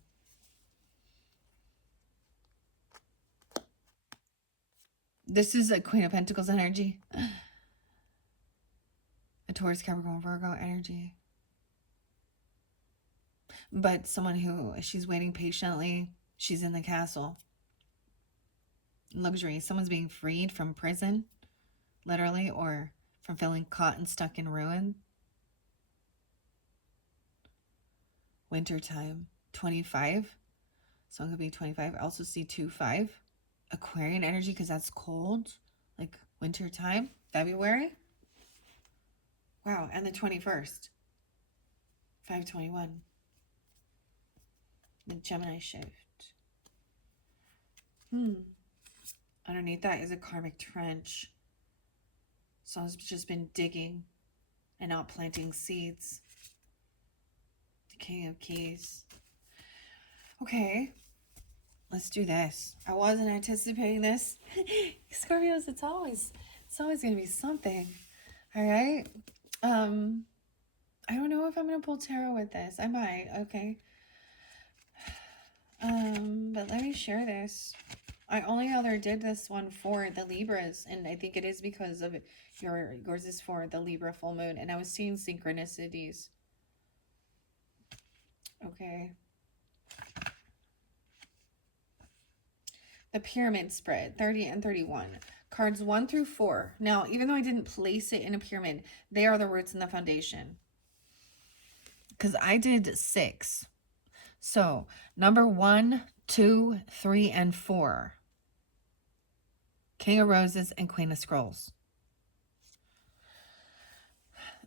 This is a Queen of Pentacles energy. A Taurus, Capricorn, Virgo energy. But someone who, she's waiting patiently. She's in the castle. Luxury. Someone's being freed from prison, literally, or from feeling caught and stuck in ruin. Wintertime. 25. Someone could be 25. I also see 2-5. Aquarian energy, because that's cold. Like wintertime. February. Wow. And the 21st. 5/21. The Gemini shift. Underneath that is a karmic trench. Someone's just been digging and not planting seeds. The King of Keys. Okay, let's do this. I wasn't anticipating this. Scorpios, it's always going to be something. All right. I don't know if I'm going to pull tarot with this. I might. Okay. But let me share this. I only ever did this one for the Libras, and I think it is because of yours is for the Libra full moon, and I was seeing synchronicities. Okay. The pyramid spread, 30 and 31. Cards 1 through 4. Now, even though I didn't place it in a pyramid, they are the roots and the foundation. Because I did 6. So, number 1, 2, 3, and 4. King of Roses and Queen of Scrolls.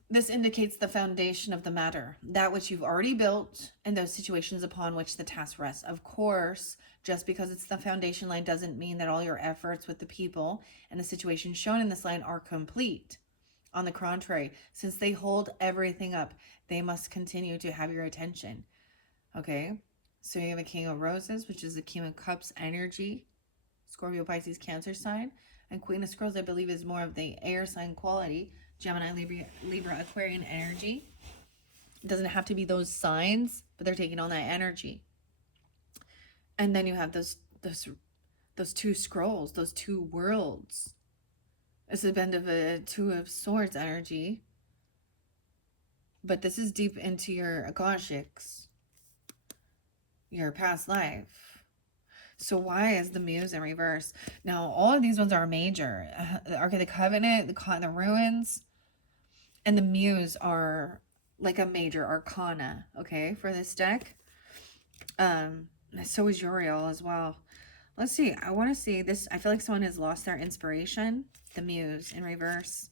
This indicates the foundation of the matter, that which you've already built and those situations upon which the task rests. Of course, just because it's the foundation line doesn't mean that all your efforts with the people and the situations shown in this line are complete. On the contrary, since they hold everything up, they must continue to have your attention. Okay, so you have a King of Roses, which is the King of Cups energy, Scorpio, Pisces, Cancer sign, and Queen of Scrolls, I believe, is more of the air sign quality, Gemini, Libra, Aquarian energy. It doesn't have to be those signs, but they're taking on that energy. And then you have those 2 scrolls, those 2 worlds. It's a bend of a 2 of Swords energy. But this is deep into your Akashics, your past life. So why is the Muse in reverse? Now, all of these ones are major. The Ark of the Covenant, the Caught in the Ruins, and the Muse are like a major arcana, okay, for this deck. So is Uriel as well. Let's see. I want to see this. I feel like someone has lost their inspiration. The Muse in reverse.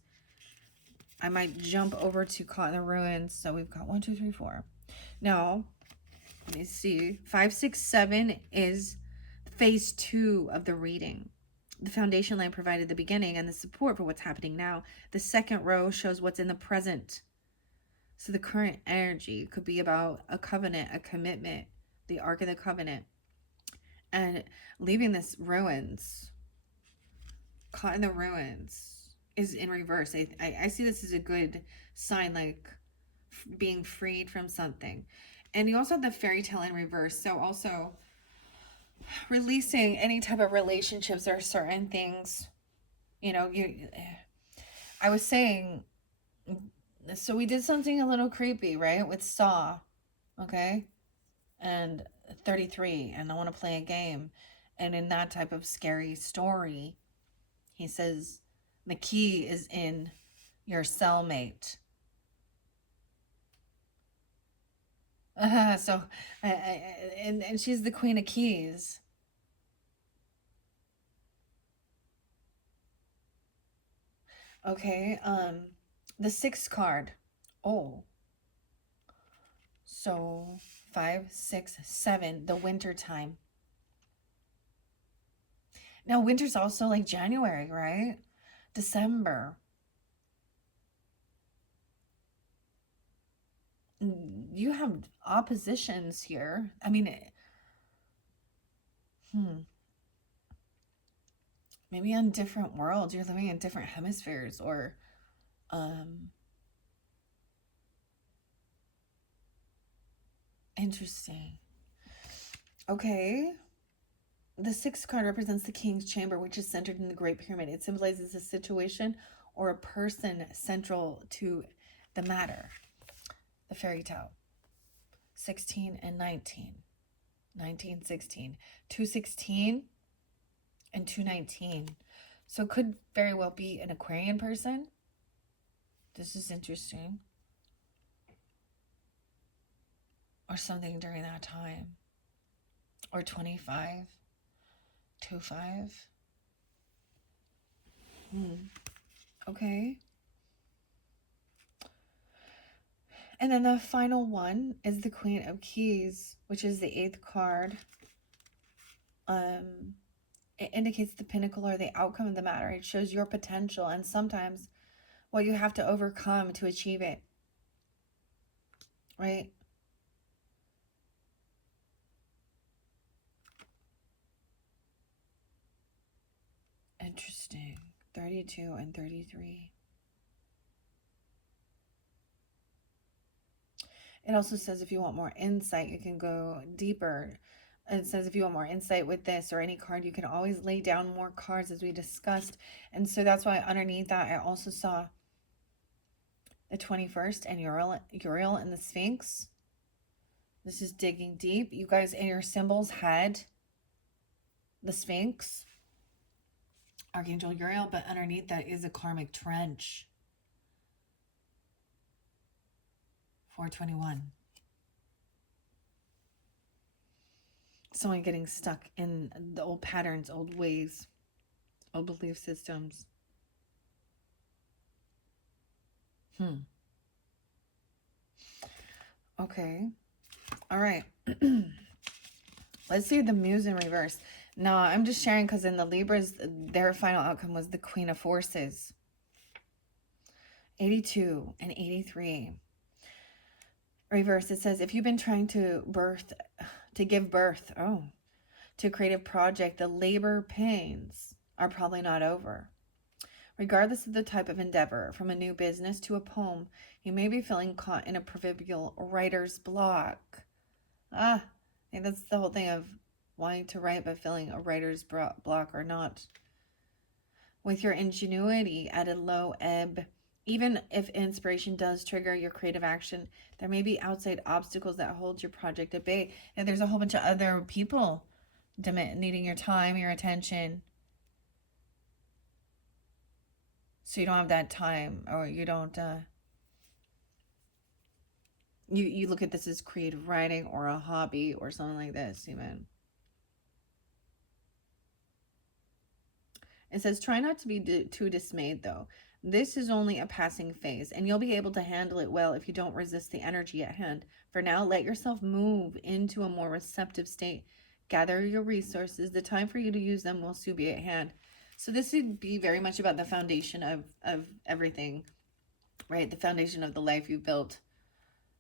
I might jump over to Caught in the Ruins. So we've got 1, 2, 3, 4. Now, let me see. 5, 6, 7 is phase 2 of the reading. The foundation line provided the beginning and the support for what's happening now. The second row shows what's in the present. So the current energy could be about a covenant, a commitment, the Ark of the Covenant. And leaving this ruins, Caught in the Ruins, is in reverse. I see this as a good sign, like being freed from something. And you also have the fairy tale in reverse. So also releasing any type of relationships or certain things. You know, I was saying, so we did something a little creepy, right? With Saw, okay? And 33, and I want to play a game. And in that type of scary story, he says the key is in your cellmate. So, and she's the Queen of Keys. Okay, the 6th card. Oh. So 5, 6, 7, the winter time. Now winter's also like January, right? December. You have oppositions here. I mean, maybe on different worlds. You're living in different hemispheres, or interesting. Okay. The 6th card represents the King's Chamber, which is centered in the Great Pyramid. It symbolizes a situation or a person central to the matter. The fairy tale. 16 and 19. 19, 16. 216 and 219. So it could very well be an Aquarian person. This is interesting. Or something during that time. Or 25. 25. Okay. And then the final one is the Queen of Keys, which is the 8th card. It indicates the pinnacle or the outcome of the matter. It shows your potential and sometimes what you have to overcome to achieve it. Right? Interesting. 32 and 33. It also says if you want more insight, you can go deeper. It says if you want more insight with this or any card, you can always lay down more cards as we discussed. And so that's why underneath that, I also saw the 21st and Uriel and the Sphinx. This is digging deep. You guys in your symbols had the Sphinx, Archangel Uriel, but underneath that is a karmic trench. 421. Someone getting stuck in the old patterns, old ways, old belief systems. Okay. All right. Let's see the Muse in reverse. No, I'm just sharing because in the Libras, their final outcome was the Queen of Forces. 82 and 83. Reverse, it says, if you've been trying to give birth, to a creative project, the labor pains are probably not over. Regardless of the type of endeavor, from a new business to a poem, you may be feeling caught in a proverbial writer's block. I think that's the whole thing of wanting to write but feeling a writer's block or not. With your ingenuity at a low ebb, even if inspiration does trigger your creative action, there may be outside obstacles that hold your project at bay. And there's a whole bunch of other people needing your time, your attention. So you don't have that time, or you don't, you look at this as creative writing or a hobby or something like this, even. It says, try not to be too dismayed, though. This is only a passing phase, and you'll be able to handle it well if you don't resist the energy at hand. For now, let yourself move into a more receptive state. Gather your resources. The time for you to use them will soon be at hand. So this would be very much about the foundation of everything, right? The foundation of the life you built.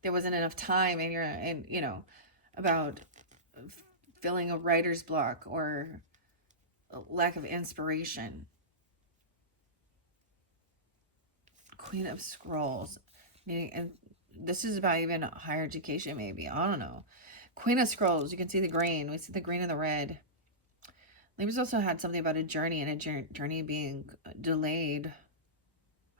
There wasn't enough time, and about filling a writer's block or lack of inspiration. Queen of Scrolls, meaning, and this is about even higher education, maybe. I don't know. Queen of Scrolls, you can see the green. We see the green and the red. Libras also had something about a journey and a journey being delayed.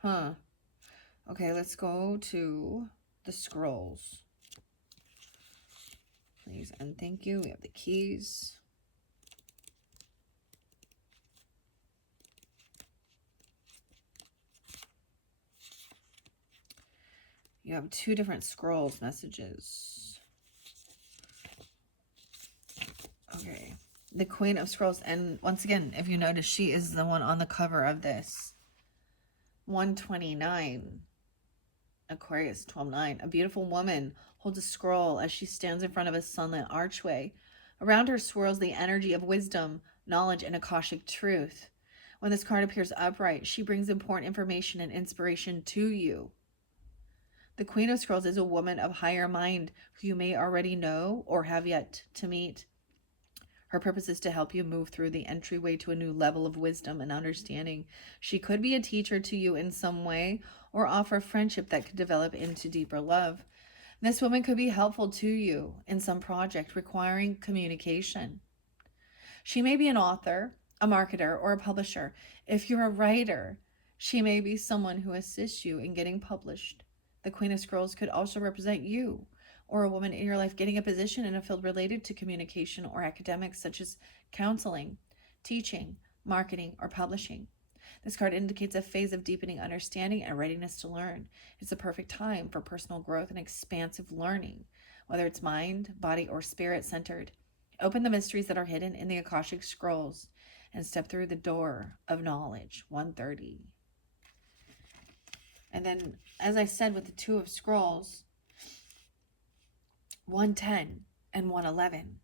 Okay, let's go to the scrolls. Please and thank you. We have the keys. You have two different scrolls messages. Okay. The Queen of Scrolls. And once again, if you notice, she is the one on the cover of this. 129. Aquarius 12:9. A beautiful woman holds a scroll as she stands in front of a sunlit archway. Around her swirls the energy of wisdom, knowledge, and Akashic truth. When this card appears upright, she brings important information and inspiration to you. The Queen of Scrolls is a woman of higher mind who you may already know or have yet to meet. Her purpose is to help you move through the entryway to a new level of wisdom and understanding. She could be a teacher to you in some way or offer a friendship that could develop into deeper love. This woman could be helpful to you in some project requiring communication. She may be an author, a marketer, or a publisher. If you're a writer, she may be someone who assists you in getting published. The Queen of Scrolls could also represent you or a woman in your life getting a position in a field related to communication or academics, such as counseling, teaching, marketing, or publishing. This card indicates a phase of deepening understanding and readiness to learn. It's a perfect time for personal growth and expansive learning, whether it's mind, body, or spirit centered. Open the mysteries that are hidden in the Akashic Scrolls and step through the door of knowledge. 130. And then, as I said with the Two of Scrolls, 110 and 111.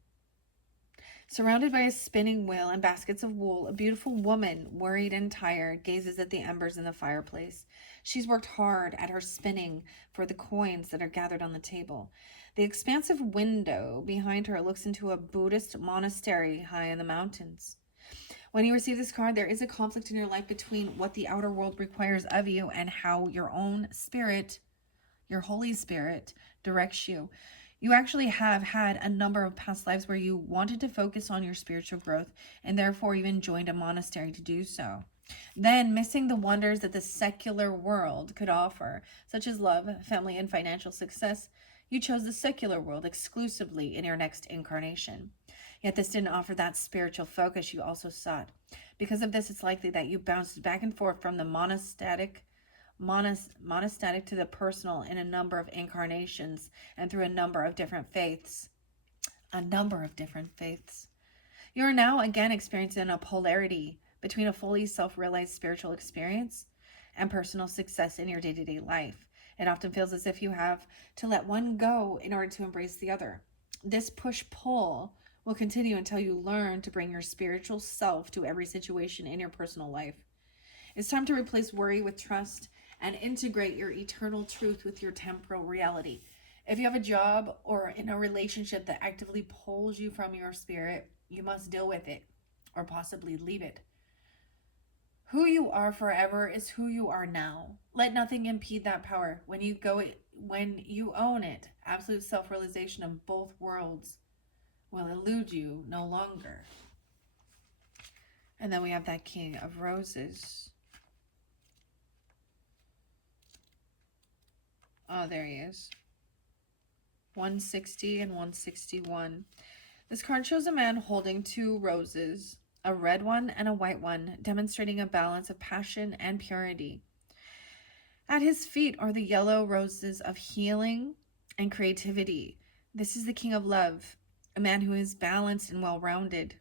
Surrounded by a spinning wheel and baskets of wool, a beautiful woman, worried and tired, gazes at the embers in the fireplace. She's worked hard at her spinning for the coins that are gathered on the table. The expansive window behind her looks into a Buddhist monastery high in the mountains. When you receive this card, there is a conflict in your life between what the outer world requires of you and how your own spirit, your Holy Spirit, directs you. You actually have had a number of past lives where you wanted to focus on your spiritual growth and therefore even joined a monastery to do so. Then, missing the wonders that the secular world could offer, such as love, family, and financial success, you chose the secular world exclusively in your next incarnation. Yet this didn't offer that spiritual focus you also sought. Because of this, it's likely that you bounced back and forth from the monastetic to the personal in a number of incarnations and through a number of different faiths. You are now again experiencing a polarity between a fully self-realized spiritual experience and personal success in your day-to-day life. It often feels as if you have to let one go in order to embrace the other. This push-pull will continue until you learn to bring your spiritual self to every situation in your personal life. It's time to replace worry with trust and integrate your eternal truth with your temporal reality. If you have a job or in a relationship that actively pulls you from your spirit, you must deal with it or possibly leave it. Who you are forever is who you are now. Let nothing impede that power. When you own it, absolute self-realization of both worlds will elude you no longer. And then we have that King of Roses. Oh, there he is. 160 and 161. This card shows a man holding two roses, a red one and a white one, demonstrating a balance of passion and purity. At his feet are the yellow roses of healing and creativity. This is the King of Love, a man who is balanced and well-rounded.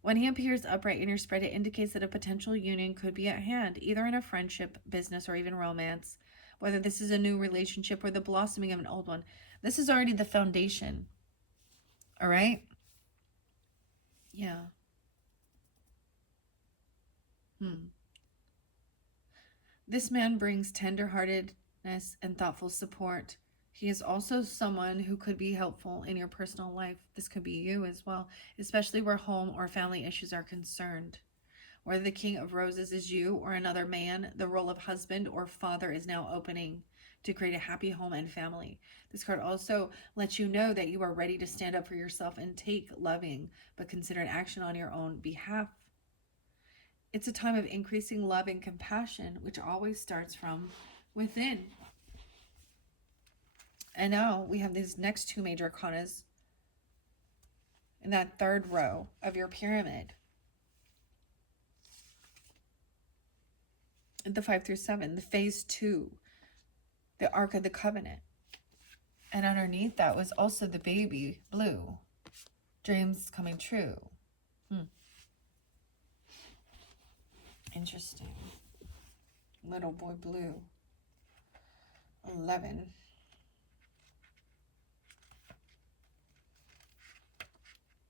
When he appears upright in your spread, it indicates that a potential union could be at hand, either in a friendship, business, or even romance. Whether this is a new relationship or the blossoming of an old one, this is already the foundation. All right? Yeah. This man brings tenderheartedness and thoughtful support. He is also someone who could be helpful in your personal life. This could be you as well, especially where home or family issues are concerned. Whether the King of Roses is you or another man, the role of husband or father is now opening to create a happy home and family. This card also lets you know that you are ready to stand up for yourself and take loving but considered action on your own behalf. It's a time of increasing love and compassion, which always starts from within. And now we have these next two major arcanas in that third row of your pyramid. The 5 through 7, the phase 2, the Ark of the Covenant. And underneath that was also the baby blue, dreams coming true. Interesting. Little boy blue. 11.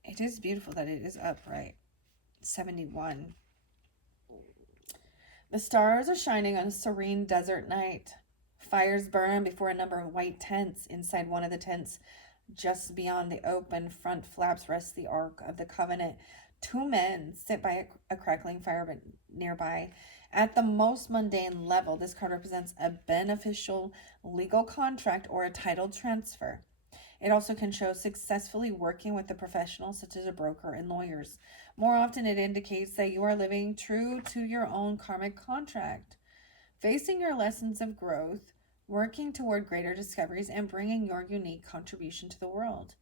It is beautiful that it is upright. 71. The stars are shining on a serene desert night. Fires burn before a number of white tents. Inside one of the tents, just beyond the open front flaps, rests the Ark of the Covenant. Two men sit by a crackling fire nearby. At the most mundane level, this card represents a beneficial legal contract or a title transfer. It also can show successfully working with a professional, such as a broker and lawyers. More often, it indicates that you are living true to your own karmic contract, facing your lessons of growth, working toward greater discoveries, and bringing your unique contribution to the world.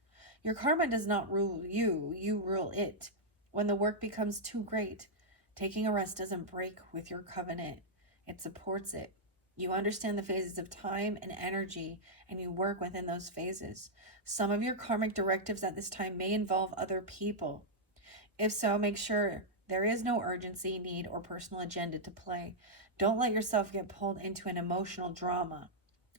Your karma does not rule you, you rule it. When the work becomes too great, taking a rest doesn't break with your covenant. It supports it. You understand the phases of time and energy, and you work within those phases. Some of your karmic directives at this time may involve other people. If so, make sure there is no urgency, need, or personal agenda to play. Don't let yourself get pulled into an emotional drama.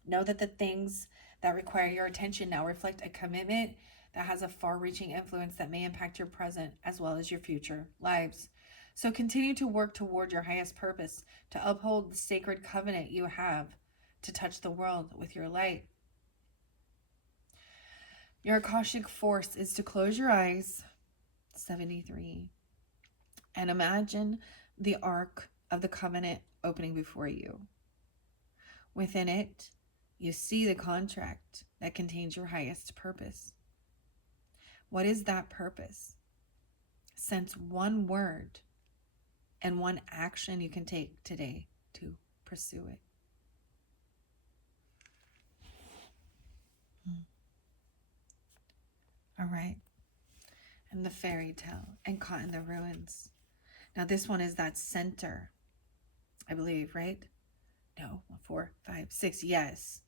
Know that the things that require your attention now reflect a commitment that has a far-reaching influence that may impact your present as well as your future lives. So continue to work toward your highest purpose, to uphold the sacred covenant you have, to touch the world with your light. Your Akashic force is to close your eyes, 73, and imagine the Ark of the Covenant opening before you. Within it, you see the contract that contains your highest purpose. What is that purpose? Sense one word and one action you can take today to pursue it. All right. And the fairy tale and caught in the ruins. Now this one is that center, I believe, right? No, 4, 5, 6, yes.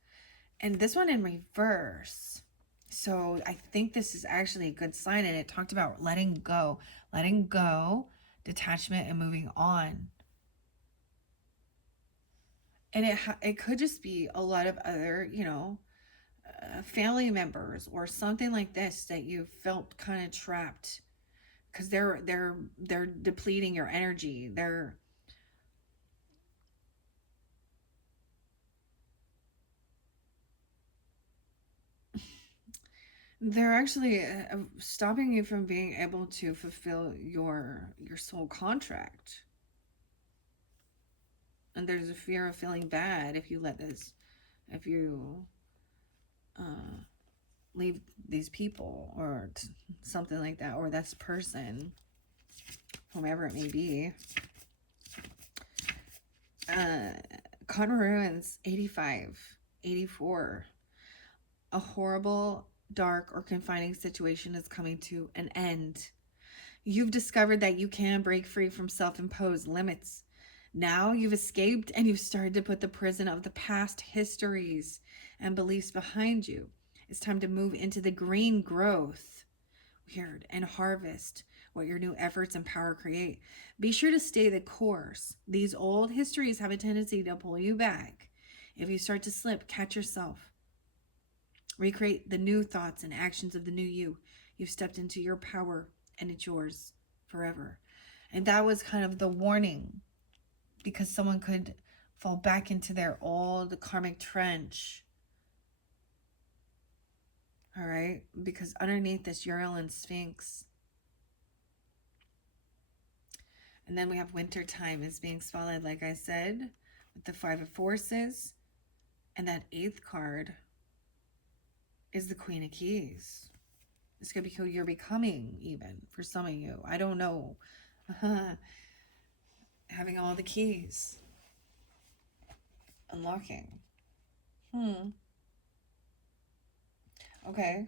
And this one in reverse. So I think this is actually a good sign. And it talked about letting go, detachment, and moving on. And it could just be a lot of other, family members or something like this that you felt kind of trapped because they're depleting your energy. They're actually stopping you from being able to fulfill your soul contract. And there's a fear of feeling bad if you leave these people or something like that, or this person, whomever it may be. Cotton Ruins, 85, 84. A horrible, dark, or confining situation is coming to an end. You've discovered that you can break free from self-imposed limits. Now you've escaped and you've started to put the prison of the past histories and beliefs behind you. It's time to move into the green growth. Weird. And harvest what your new efforts and power create. Be sure to stay the course. These old histories have a tendency to pull you back. If you start to slip, catch yourself. Recreate the new thoughts and actions of the new you. You've stepped into your power and it's yours forever. And that was kind of the warning, because someone could fall back into their old karmic trench. All right? Because underneath this Ural and Sphinx. And then we have winter time is being swallowed, like I said, with the 5 of Forces. And that 8th card is the Queen of Keys. This could be who you're becoming, even, for some of you. I don't know. Having all the keys. Unlocking. Okay.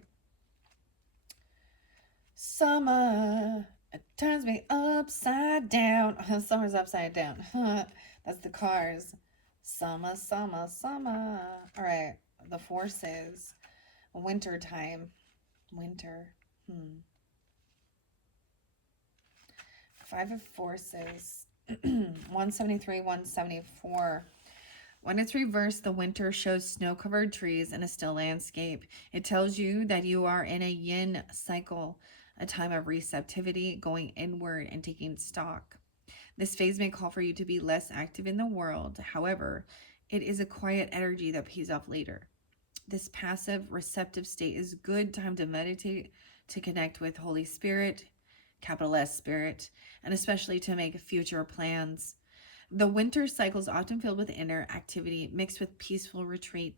Summer. It turns me upside down. Summer's upside down. That's the cars. Summer, summer, summer. All right. The Forces. Winter time. Winter. 5 of Forces. 173, 174. When it's reversed, the winter shows snow-covered trees and a still landscape. It tells you that you are in a yin cycle, a time of receptivity, going inward and taking stock. This phase may call for you to be less active in the world. However, it is a quiet energy that pays off later. This passive, receptive state is a good time to meditate, to connect with Holy Spirit, capital S Spirit, and especially to make future plans. The winter cycle is often filled with inner activity mixed with peaceful retreat.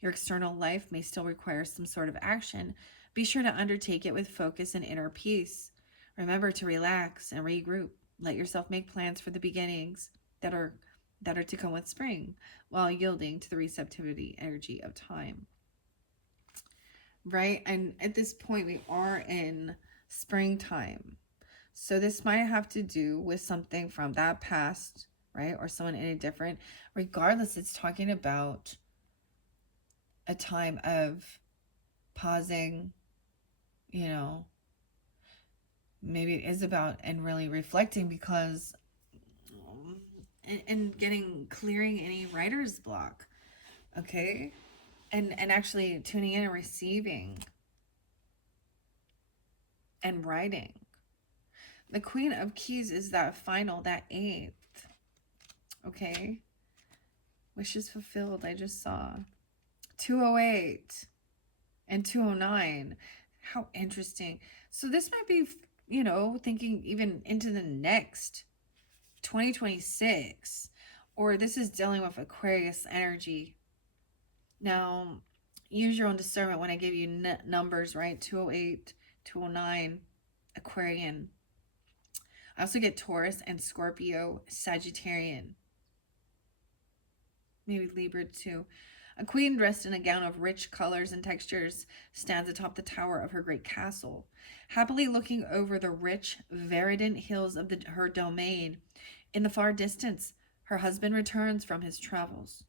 Your external life may still require some sort of action. Be sure to undertake it with focus and inner peace. Remember to relax and regroup. Let yourself make plans for the beginnings that are to come with spring, while yielding to the receptivity energy of time. Right? And at this point, we are in springtime. So this might have to do with something from that past, right? Or someone in a different. Regardless, it's talking about a time of pausing, maybe it is about and really reflecting, because and clearing any writer's block. Okay? And actually tuning in and receiving and writing. The Queen of Keys is that final, that 8th. Okay? Wishes fulfilled, I just saw. 208 and 209. How interesting. So this might be, you know, thinking even into the next 2026. Or this is dealing with Aquarius energy. Now, use your own discernment when I give you numbers, right? 208, 209, Aquarian. I also get Taurus and Scorpio, Sagittarian. Maybe Libra too. A queen dressed in a gown of rich colors and textures stands atop the tower of her great castle, happily looking over the rich, verdant hills of her domain. In the far distance, her husband returns from his travels.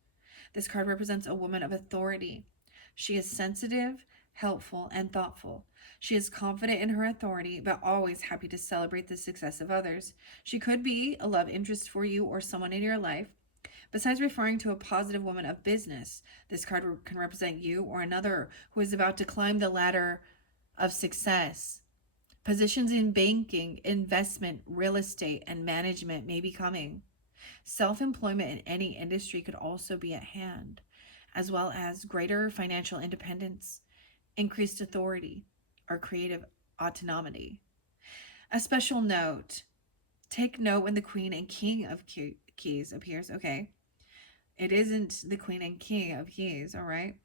This card represents a woman of authority. She is sensitive, helpful, and thoughtful. She is confident in her authority, but always happy to celebrate the success of others. She could be a love interest for you or someone in your life. Besides referring to a positive woman of business, this card can represent you or another who is about to climb the ladder of success. Positions in banking, investment, real estate, and management may be coming. Self-employment in any industry could also be at hand, as well as greater financial independence, increased authority, or creative autonomy. A special note. Take note when the Queen and King of Keys appears, okay? It isn't the Queen and King of Keys, all right?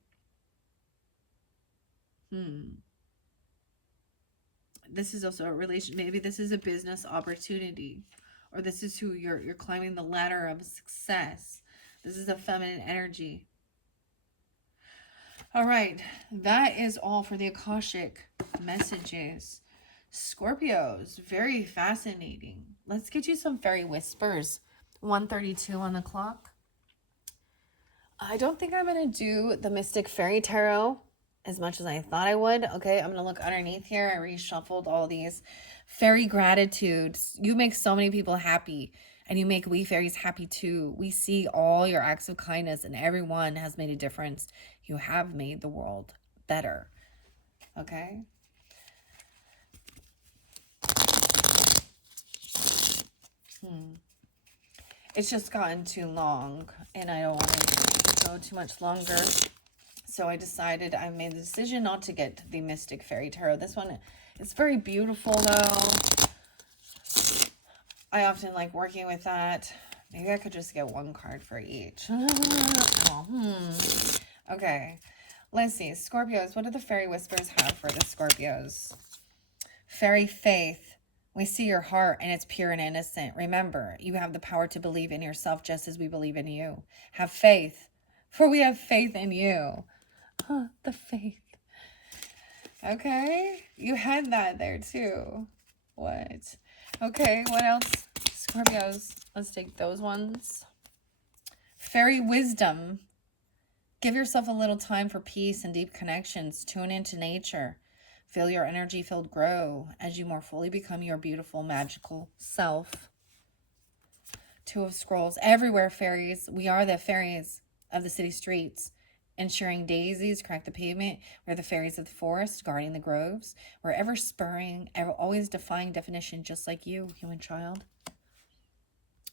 This is also a relation. Maybe this is a business opportunity, or this is who you're climbing the ladder of success. This is a feminine energy. All right, that is all for the Akashic messages. Scorpios, very fascinating. Let's get you some fairy whispers. 1:32 on the clock. I don't think I'm going to do the Mystic Fairy Tarot as much as I thought I would. Okay, I'm going to look underneath here. I reshuffled all these. Fairy gratitude. You make so many people happy, and you make we fairies happy too. We see all your acts of kindness, and everyone has made a difference. You have made the world better. Okay? It's just gotten too long, and I don't want to go too much longer. So I decided, I made the decision not to get the Mystic Fairy Tarot. This one is very beautiful, though. I often like working with that. Maybe I could just get one card for each. Okay, let's see. Scorpios, what do the Fairy Whispers have for the Scorpios? Fairy Faith. We see your heart and it's pure and innocent. Remember, you have the power to believe in yourself just as we believe in you. Have faith, for we have faith in you. The faith. Okay, you had that there too. What? Okay, what else? Scorpios, let's take those ones. Fairy Wisdom. Give yourself a little time for peace and deep connections. Tune into nature. Feel your energy field grow as you more fully become your beautiful, magical self. Two of Scrolls. Everywhere, fairies. We are the fairies of the city streets. Ensuring daisies crack the pavement. We're the fairies of the forest, guarding the groves. We're ever spurring, ever always defying definition, just like you, human child.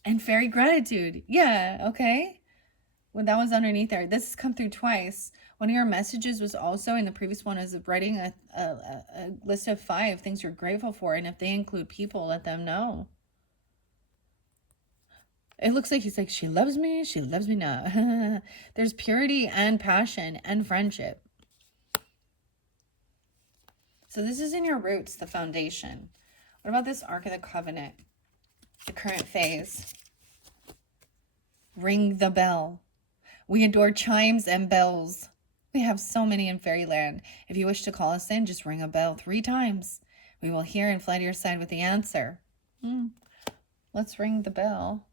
And fairy gratitude. Yeah, okay. Well, that was underneath there. This has come through twice. One of your messages was also, in the previous one, is writing a list of 5 things you're grateful for. And if they include people, let them know. It looks like he's like, she loves me not. There's purity and passion and friendship. So this is in your roots, the foundation. What about this Ark of the Covenant? The current phase. Ring the bell. We adore chimes and bells. We have so many in fairyland. If you wish to call us in, just ring a bell 3 times. We will hear and fly to your side with the answer. Let's ring the bell.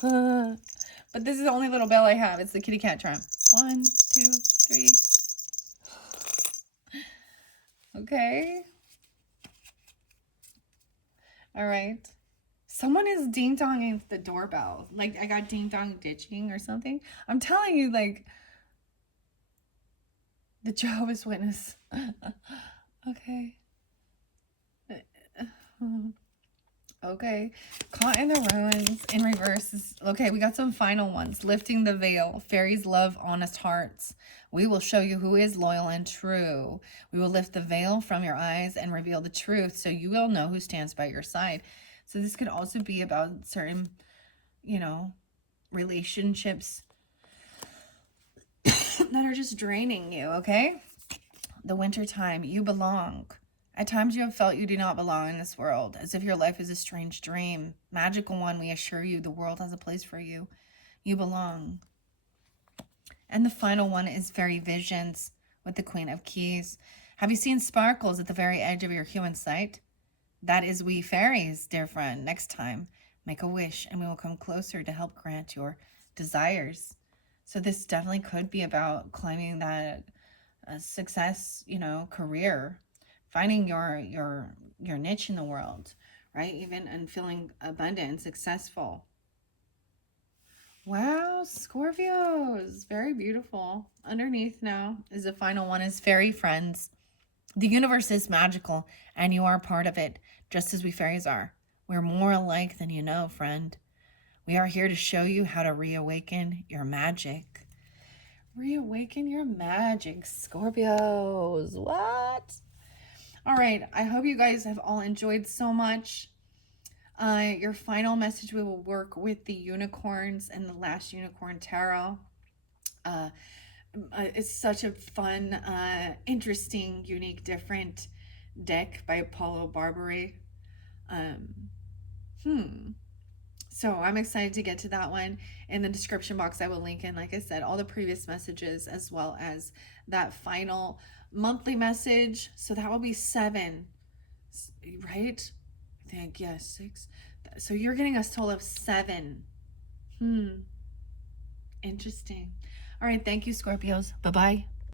But this is the only little bell I have. It's the kitty cat charm. 1, 2, 3. Okay. All right. Someone is ding-donging the doorbell. Like, I got ding-dong ditching or something. I'm telling you, like, the Jehovah's Witness. Okay. Okay. Caught in the ruins in reverse is okay. We got some final ones. Lifting the veil. Fairies love honest hearts. We will show you who is loyal and true. We will lift the veil from your eyes and reveal the truth so you will know who stands by your side. So this could also be about certain, you know, relationships that are just draining you, okay? The winter time, you belong. At times you have felt you do not belong in this world, as if your life is a strange dream. Magical one, we assure you, the world has a place for you. You belong. And the final one is Fairy Visions with the Queen of Keys. Have you seen sparkles at the very edge of your human sight? That is we fairies, dear friend. Next time, make a wish and we will come closer to help grant your desires. So this definitely could be about climbing that success, you know, career, finding your niche in the world, right? Even and feeling abundant and successful. Wow, Scorpios, very beautiful. Underneath now is the final one is Fairy Friends. The universe is magical and you are part of it, just as we fairies are. We're more alike than you know, friend. We are here to show you how to reawaken your magic. Reawaken your magic, Scorpios. What? All right, I hope you guys have all enjoyed so much. Your final message, we will work with the unicorns and the last unicorn tarot. It's such a fun, interesting, unique, different deck by Paulo Barbary. So I'm excited to get to that one. In the description box, I will link in, like I said, all the previous messages as well as that final monthly message. So that will be 7, right? I think, yes, 6. So you're getting a total of 7. Interesting. All right. Thank you, Scorpios. Bye-bye.